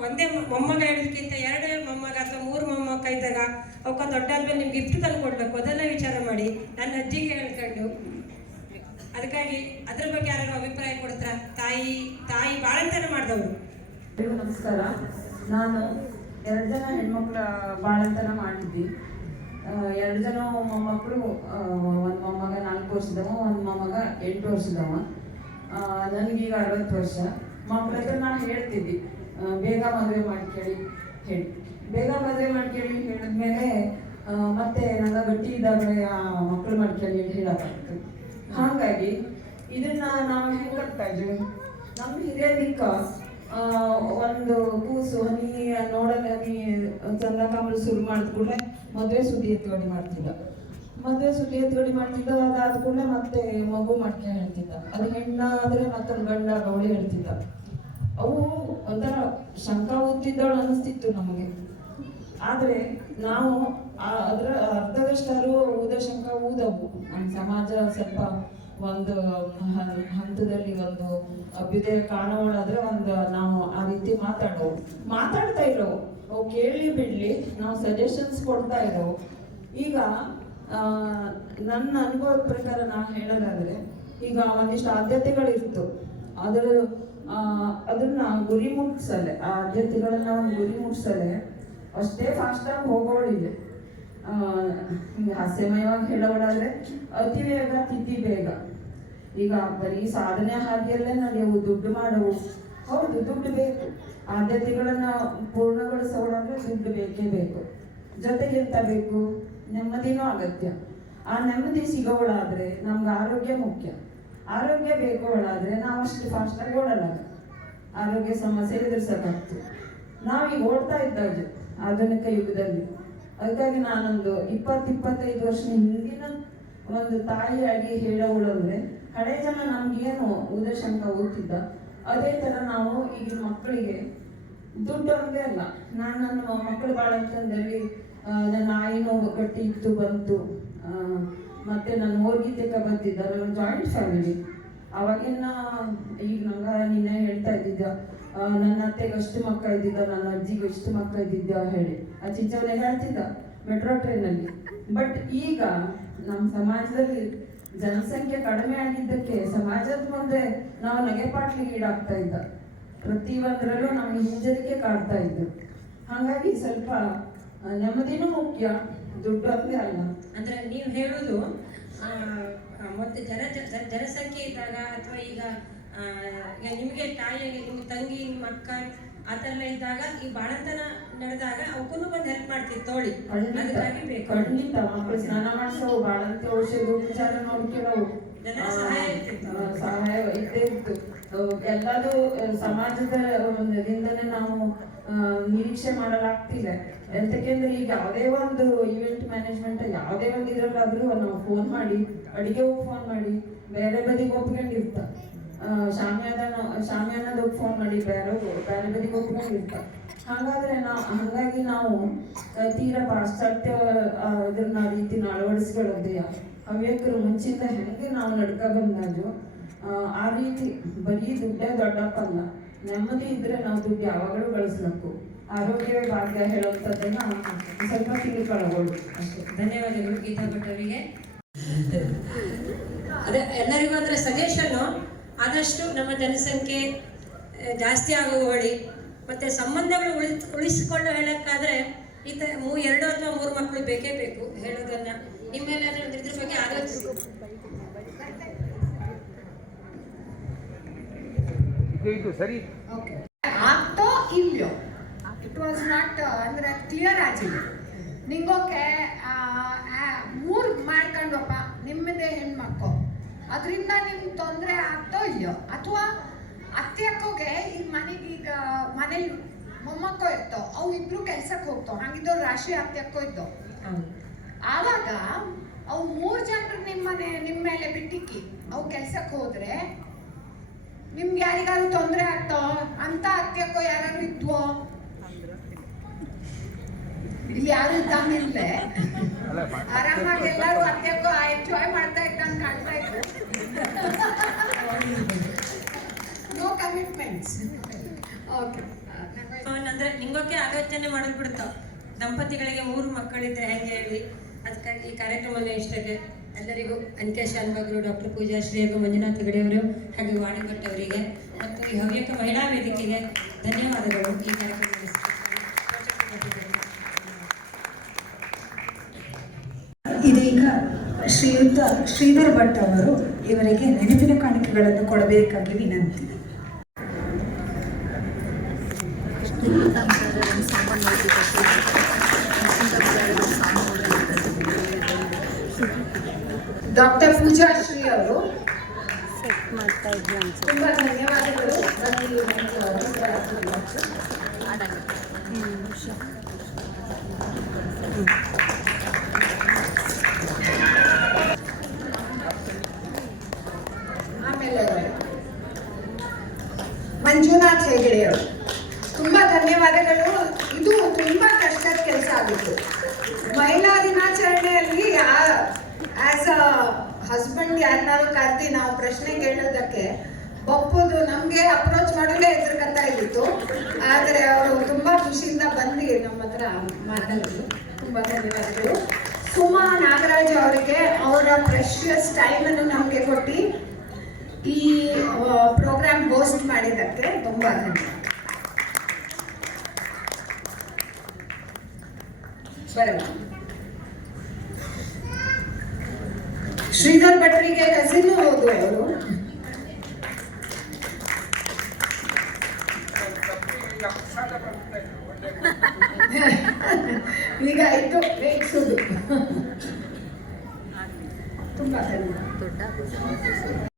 ಒಂದೇ ಮೊಮ್ಮಗ ಹೇಳೋದಕ್ಕಿಂತ 2 ಮೊಮ್ಮಗ ಅಥವಾ 3 ಮೊಮ್ಮಕ್ಕ ಇದ್ದಾಗ ಅವಕ್ಕೊಂದು ದೊಡ್ಡಾದ್ಮೇಲೆ ನಿಮ್ಗೆ ಗಿಫ್ಟ್ ತಂದು ಕೊಡಬೇಕು, ಅದೆಲ್ಲ ವಿಚಾರ ಮಾಡಿ ನನ್ನ ಅಜ್ಜಿಗೆ ಹೇಳ್ಕೊಂಡು. ಅದಕ್ಕಾಗಿ ಅದ್ರ ಬಗ್ಗೆ ಯಾರು ಅಭಿಪ್ರಾಯ ಕೊಡ್ತಾರ? ತಾಯಿ ಬಾಳಂತನ ಮಾಡಿದವರು. ನಮಸ್ಕಾರ. ನಾನು 2 ಜನ ಹೆಣ್ಮಕ್ಳ ಬಾಳಂತನ ಮಾಡಿದ್ವಿ. 2 ಜನ ಮೊಮ್ಮಕ್ಕಳು, ಒಂದು ಮೊಮ್ಮಗ 4 ವರ್ಷದವ, ಒಂದು ಮೊಮ್ಮಗ 8 ವರ್ಷದವ. ನನಗೀಗ 60 ವರ್ಷ. ಮಕ್ಕಳ ಹತ್ರ ನಾನು ಹೇಳ್ತಿದ್ದೆ ಬೇಗ ಮದುವೆ ಮಾಡ್ಕೊಳ್ಳಿ ಹೇಳಿ. ಬೇಗ ಮದುವೆ ಮಾಡ್ಕೊಳ್ಳಿ ಹೇಳಿದ್ಮೇಲೆ ಮತ್ತೆ ನಂಗೆ ಗಟ್ಟಿ ಇದ್ದಾಗ ಮಕ್ಕಳು ಮಾಡ್ಕೊಳ್ಳಿ ಹೇಳೋಕ್ಕಾಗ್ತದೆ. ಹಾಗಾಗಿ ಇದನ್ನ ನಾವು ಹೆಂಗೆ ಕಟ್ತಾ ಇದ್ವಿ, ನಮ್ಮ ಹಿರಿಯದಿಕ್ಕ ಒಂದು ಕೂಸು ನೀ ನೋಡಲ್ಲ, ನೀ ಚಂದ ಕಾಮಲು ಶುರು ಮಾಡಿದ ಕೂಡಲೇ ಮದುವೆ ಸುದ್ದಿ ಎತ್ತುಗಡೆ ಮಾಡ್ತಿದ್ದ. ಅದಾದ ಕೂಡಲೇ ಮತ್ತೆ ಮಗು ಮಾಡ್ಕೊಂಡು ಹೇಳ್ತಿದ್ದ. ಅದು ಹೆಣ್ಣಾದ್ರೆ ಮತ್ತೊಂದು ಗಂಡ ಗೌಳಿ ಹೇಳ್ತಿದ್ದ. ಅವು ಒಂಥರ ಶಂಕ ಓದ್ತಿದ್ದವಳು ಅನ್ನಿಸ್ತಿತ್ತು ನಮಗೆ. ಆದರೆ ನಾವು ಅದರ ಅರ್ಧದಷ್ಟಾರು ಊದ ಶಂಕ ಊದವು. ನಮ್ಮ ಸಮಾಜ ಸ್ವಲ್ಪ ಒಂದು ಹಂತದಲ್ಲಿ ಒಂದು ಅಭ್ಯುದಯ ಕಾಣೋಳಾದ್ರೆ ನಾವು ಆ ರೀತಿ ಮಾತಾಡ್ತಾ ಇರೋ ಅವು ಕೇಳಿ ಬಿಡ್ಲಿ, ನಾವು ಸಜೆಷನ್ಸ್ ಕೊಡ್ತಾ ಇರೋವು. ಈಗ ನನ್ನ ಅನುಭವದ ಪ್ರಕಾರ ನಾನು ಹೇಳೋದಾದ್ರೆ, ಈಗ ಒಂದಿಷ್ಟು ಆದ್ಯತೆಗಳಿತ್ತು, ಅದನ್ನ ಗುರಿ ಮುಟ್ಸಲೆ, ಆ ಆದ್ಯತೆಗಳನ್ನ ಒಂದು ಗುರಿ ಮುಟ್ಸಲೆ ಅಷ್ಟೇ ಫಾಸ್ಟಾಗಿ ಹೋಗೋಳಿದೆ. ಹಾಸ್ಯಮಯವಾಗಿ ಹೇಳೋಳಾದ್ರೆ ಅತಿ ವೇಗ ತಿಥಿ ಬೇಗ. ಈಗ ಬರೀ ಸಾಧನೆ ಹಾಗೆಯಲ್ಲೇ ನಾವು ದುಡ್ಡು ಮಾಡವು. ಹೌದು, ದುಡ್ಡು ಬೇಕು. ಆದ್ಯತೆಗಳನ್ನ ಪೂರ್ಣಗೊಳಿಸೋಳಾದ್ರೆ ದುಡ್ಡು ಬೇಕೇ ಬೇಕು. ಜೊತೆಗೆ ಎಂತ ಬೇಕು? ನೆಮ್ಮದಿನೂ ಅಗತ್ಯ. ಆ ನೆಮ್ಮದಿ ಸಿಗೋಳಾದ್ರೆ ನಮ್ಗೆ ಆರೋಗ್ಯ ಮುಖ್ಯ. ಆರೋಗ್ಯ ಬೇಕೋಳಾದ್ರೆ ನಾವು ಅಷ್ಟು ಫಾಸ್ಟಾಗಿ ಓಡಲ್ಲ. ಆರೋಗ್ಯ ಸಮಸ್ಯೆ ಎದುರಿಸೋಕ್ಕಾಗ್ತದೆ. ನಾವೀಗ ಓಡ್ತಾ ಇದ್ದಾವೆ ಆಧುನಿಕ ಯುಗದಲ್ಲಿ. ಅದಕ್ಕಾಗಿ ನಾನೊಂದು 20-25 ವರ್ಷ ಹಿಂದಿನ ಒಂದು ತಾಯಿಯಾಗಿ ಹೇಳೋಳು ಅಂದ್ರೆ, ಹಳೆ ಜನ ನಮ್ಗೇನು ಉದಶಂಕ ಓದ್ತಿದ್ದ ಅದೇ ಥರ ನಾವು ಈಗಿನ ಮಕ್ಕಳಿಗೆ ದುಡ್ಡು ಒಂದೇ ಅಲ್ಲ. ನಾನು ನನ್ನ ಮಕ್ಕಳು ಬಾಳಂತಂದಲ್ಲಿ ನನ್ನ ಆಯಿನೋ ಗಟ್ಟಿ ಇತ್ತು ಬಂತು, ಮತ್ತೆ ನನ್ನ ಓರ್ಗೀತೆಕ ಬಂತಿದ್ದ. ನನ್ನ ಜಾಯಿಂಟ್ ಫ್ಯಾಮಿಲಿ ಅವಾಗಿನ. ಈಗ ನಂಗೆ ನಿನ್ನೆ ಹೇಳ್ತಾ ಇದ್ದಿದ್ದ, ನನ್ನ ಅತ್ತೆಗೆ ಅಷ್ಟು ಮಕ್ಕಳು ಇದ್ದಿದ್ದ, ನನ್ನ ಅಜ್ಜಿಗೆ ಎಷ್ಟು ಮಕ್ಕಳು ಇದ್ದಿದ್ದ ಹೇಳಿ ಆ ಚಿಂಚವನೇ ಹೇಳ್ತಿದ್ದ ಮೆಟ್ರೋ ಟ್ರೈನಲ್ಲಿ. ಬಟ್ ಈಗ ನಮ್ಮ ಸಮಾಜದಲ್ಲಿ ಜನಸಂಖ್ಯೆ ಕಡಿಮೆ ಆಗಿದ್ದಕ್ಕೆ ಸಮಾಜದ ಮುಂದೆ ನಾವು ನಗೆಪಾಟ್ಲಿಗೆ ಈಡಾಗ್ತಾ ಇದ್ದ. ಪ್ರತಿಯೊಂದರಲ್ಲೂ ನಮ್ಗೆ ಹಿಂಜರಿಕೆ ಕಾಡ್ತಾ ಇದ್ದು. ಹಾಗಾಗಿ ಸ್ವಲ್ಪ ನೆಮ್ಮದಿನೂ ಮುಖ್ಯ, ದುಡ್ಡು ಅಂದೇ ಅಲ್ಲ. ಅಂದ್ರೆ ನೀವು ಹೇಳೋದು ಮತ್ತೆ ಜನಸಂಖ್ಯೆ ಇದ್ದಾಗ ಅಥವಾ ಈಗ ನಿಮಗೆ ತಾಯಿಯಾಗಿ ನಿಮ್ಮ ತಂಗಿ ನಿಮ್ಮ ಅಕ್ಕ ಆ ಥರ ಎಲ್ಲ ಇದ್ದಾಗ ಈ ಬಾಣಂತನ ನಡೆದಾಗ ಅವಕ್ಕೂ ಬಂದು ಹೆಲ್ಪ್ ಮಾಡ್ತಿತ್ತು ತೋಳಿ. ಅದಕ್ಕಾಗಿ ಬೇಕು. ಖಂಡಿತ ಮಕ್ಕಳು ಸ್ನಾನ ಮಾಡಿಸೋವು, ಬಾಳಂತೆ ಔಷಧ ಉಪಚಾರ ನೋಡ್ಕೊಳ್ಳೋವು, ಸಹಾಯ ಇದ್ದೇ ಇತ್ತು. ಎಲ್ಲದೂ ಸಮಾಜದ ದಿಂದನೇ ನಾವು ನಿರೀಕ್ಷೆ ಮಾಡಲಾಗ್ತಿಲ್ಲ. ಎಂತಕ್ಕೆಂದ್ರೆ ಈಗ ಯಾವುದೇ ಒಂದು ಈವೆಂಟ್ ಮ್ಯಾನೇಜ್ಮೆಂಟ್ ಯಾವುದೇ ಒಂದು ಇರಲ್ಲಾದ್ರೂ ನಾವು ಫೋನ್ ಮಾಡಿ, ಅಡಿಗೆಗೂ ಫೋನ್ ಮಾಡಿ, ಬೇರೆ ಬದಿಗೆ ಒಪ್ಕೊಂಡಿರ್ತ, ಶಾಮ್ಯಾನದಕ್ಕೆ ಫೋನ್ ಮಾಡಿ ಬೇರೆ ಬದಿಗೆ ಒಪ್ಕೊಂಡಿರ್ತ. ಹಾಗಾಗಿ ನಾವು ತೀರಾ ಪಾಶ್ಚಾತ್ಯ ಇದನ್ನ ರೀತಿನ ಅಳವಡಿಸ್ಕೊಳ್ಳೋದೆಯ ಹವ್ಯಕರು ಮುಂಚಿಂದ ಹೆಂಗೆ ನಾವು ನಡ್ಕ ಬಂದಾಜು ಆ ರೀತಿ ಬರೀ ದುಡ್ಡೇ ದೊಡ್ಡಪ್ಪಲ್ಲ. ನೆಮ್ಮದಿ ಇದ್ರೆ ನಾವು ದುಡ್ಡು ಯಾವಾಗಲೂ ಗಳಿಸ್ಬೇಕು. ಆರೋಗ್ಯವೇ ಭಾಗ್ಯ ಹೇಳುವಂಥದ್ದನ್ನು ಸ್ವಲ್ಪ ತಿಳ್ಕೊಳ್ಳಬಹುದು ಅಷ್ಟೇ. ಧನ್ಯವಾದಗಳು ಗೀತಾ ಭಟ್ ಅವರಿಗೆ. ಅದೇ ಎಲ್ಲರಿಗೂ ಅದರ ಸಜೆಷನ್ನು ಆದಷ್ಟು ನಮ್ಮ ಜನಸಂಖ್ಯೆ ಜಾಸ್ತಿ ಆಗುವಳಿ ಮತ್ತು ಸಂಬಂಧಗಳು ಉಳಿಸಿಕೊಂಡು ಹೇಳೋಕ್ಕಾದರೆ ಈತ 2 ಅಥವಾ 3 ಮಕ್ಕಳು ಬೇಕೇ ಬೇಕು ಹೇಳೋದನ್ನು. ನಿಮ್ಮೆಲ್ಲಾದ್ರೂ ಇದ್ರ ಬಗ್ಗೆ ಆಲೋಚಿಸಿ. ಇದು ಸರಿ. ಆಗ್ತೋ ಇಲ್ಲೋ ಇಟ್ ವಾಸ್ ನಾಟ್ ಅಂದ್ರೆ ಕ್ಲಿಯರ್ ಆಗಿಲ್ಲ. ನಿಂಗೋಕೆ 3 ಮಾಡ್ಕೊಂಡಪ್ಪ ನಿಮ್ಮದೇ ಹೆಣ್ಮಕ್ಳು, ಅದರಿಂದ ನಿಮ್ಗೆ ತೊಂದರೆ ಆಗ್ತೋ ಇಲ್ಲೋ, ಅಥವಾ ಅತ್ತೆ ಅಕ್ಕೋಗೆ ಈಗ ಮನೆಗೆ ಈಗ ಮನೇಲಿ ಮೊಮ್ಮಕ್ಕಳು ಇರ್ತಾವ, ಅವು ಇಬ್ರು ಕೆಲ್ಸಕ್ಕೆ ಹೋಗ್ತಾವ, ಹಂಗಿದ್ದವ್ರು ರಾಶಿ ಅತ್ತೆ ಅಕ್ಕೋ ಇದ್ದವು. ಆವಾಗ ಅವು 3 ಜನರು ನಿಮ್ಮ ಮೇಲೆ ಬಿಟ್ಟಿಕ್ಕಿ ಅವು ಕೆಲ್ಸಕ್ಕೆ ಹೋದ್ರೆ ನಿಮ್ಗೆ ಯಾರಿಗಾದ್ರು ತೊಂದರೆ ಆಗ್ತಾವ ಅಂತ ಅತ್ಯಕ್ಕೋ ಯಾರು ಇದ್ವೋ? ಇಲ್ಲಿ ಯಾರು ಇದ್ದಂಗಿಲ್ಲ, ಆರಾಮಾಗಿ ಎಲ್ಲರೂ ಅತ್ಯಕ್ಕೋ ಎಂಜಾಯ್ ಮಾಡ್ತಾ ಇದ್ದಂಗೆ ಕಾಣ್ತಾ ಇದ್ರು. No commitments. ಓಕೆ, ಅಂದ್ರೆ ನಿಂಗೋಕೆ ಆಲೋಚನೆ ಮಾಡೋದು ಬಿಡ್ತಾವ. ದಂಪತಿಗಳಿಗೆ 3 ಮಕ್ಕಳಿದ್ರೆ ಹೆಂಗೆ ಹೇಳಿ. ಅದಕ್ಕಾಗಿ ಈ ಕಾರ್ಯಕ್ರಮವನ್ನು ಇಷ್ಟಕ್ಕೆ ಎಲ್ಲರಿಗೂ ಅನಿಕಾ ಶಾನ್ಭಾಗರು, ಡಾಕ್ಟರ್ ಪೂಜಾ ಶ್ರೀ ಹಾಗೂ ಮಂಜುನಾಥ್ ಹೆಗಡೆಯವರು ಹಾಗೂ ವಾಣಿ ಭಟ್ ಅವರಿಗೆ ಮತ್ತು ಈ ಹವ್ಯಕ ಮಹಿಳಾ ವೇದಿಕೆಗೆ ಧನ್ಯವಾದಗಳು. ಈ ಕಾರ್ಯಕ್ರಮ ಇದೀಗ ಶ್ರೀಯುತ ಶ್ರೀಧರ್ ಭಟ್ ಅವರು ಇವರಿಗೆ ನೆನಪಿನ ಕಾಣಿಕೆಗಳನ್ನು ಕೊಡಬೇಕಾಗಿ ವಿನಂತಿ. ಡಾಕ್ಟರ್ ಪೂಜಾ ಶ್ರೀ ಅವರು ತುಂಬಾ ಧನ್ಯವಾದಗಳು. ಆಮೇಲೆ ಮಂಜುನಾಥ್ ಹೆಗಡೆ ಅವರು ತುಂಬಾ ಧನ್ಯವಾದಗಳು. ಇದು ತುಂಬಾ ಕಷ್ಟದ ಕೆಲಸ ಆಗಿತ್ತು. ಮಹಿಳಾ ದಿನಾಚರಣೆಯಲ್ಲಿ ಆಸ್ ಅ ಹಸ್ಬೆಂಡ್ ಯಾರನ್ನಾರು ಕರೆದಿ ನಾವು ಪ್ರಶ್ನೆ ಕೇಳೋದಕ್ಕೆ ಒಪ್ಪೋದು ನಮಗೆ ಅಪ್ರೋಚ್ ಮಾಡೋದೇ ಹೆದರ್ಕಂತ ಇದ್ದಿತ್ತು. ಆದರೆ ಅವರು ತುಂಬಾ ಖುಷಿಯಿಂದ ಬಂದು ನಮ್ಮ ಹತ್ರ ಮಾತಾಡಿದ್ರು. ತುಂಬಾ ಧನ್ಯವಾದಗಳು. ಸುಮಾ ನಾಗರಾಜ್ ಅವರಿಗೆ ಅವರ ಪ್ರೆಷಿಯಸ್ ಟೈಮನ್ನು ನಮಗೆ ಕೊಟ್ಟು ಈ ಪ್ರೋಗ್ರಾಮ್ ಹೋಸ್ಟ್ ಮಾಡಿದ್ದಕ್ಕೆ ತುಂಬಾ ಧನ್ಯವಾದ. ಬರಲ್ಲ, ಶ್ರೀಧರ್ ಭಟ್ರಿಗೆ ಕಸಿನ್ ಹೌದು ಅವರು. ಈಗ ಇದು ರೇಗಿಸೋದು. ತುಂಬಾ ಧನ್ಯವಾದ.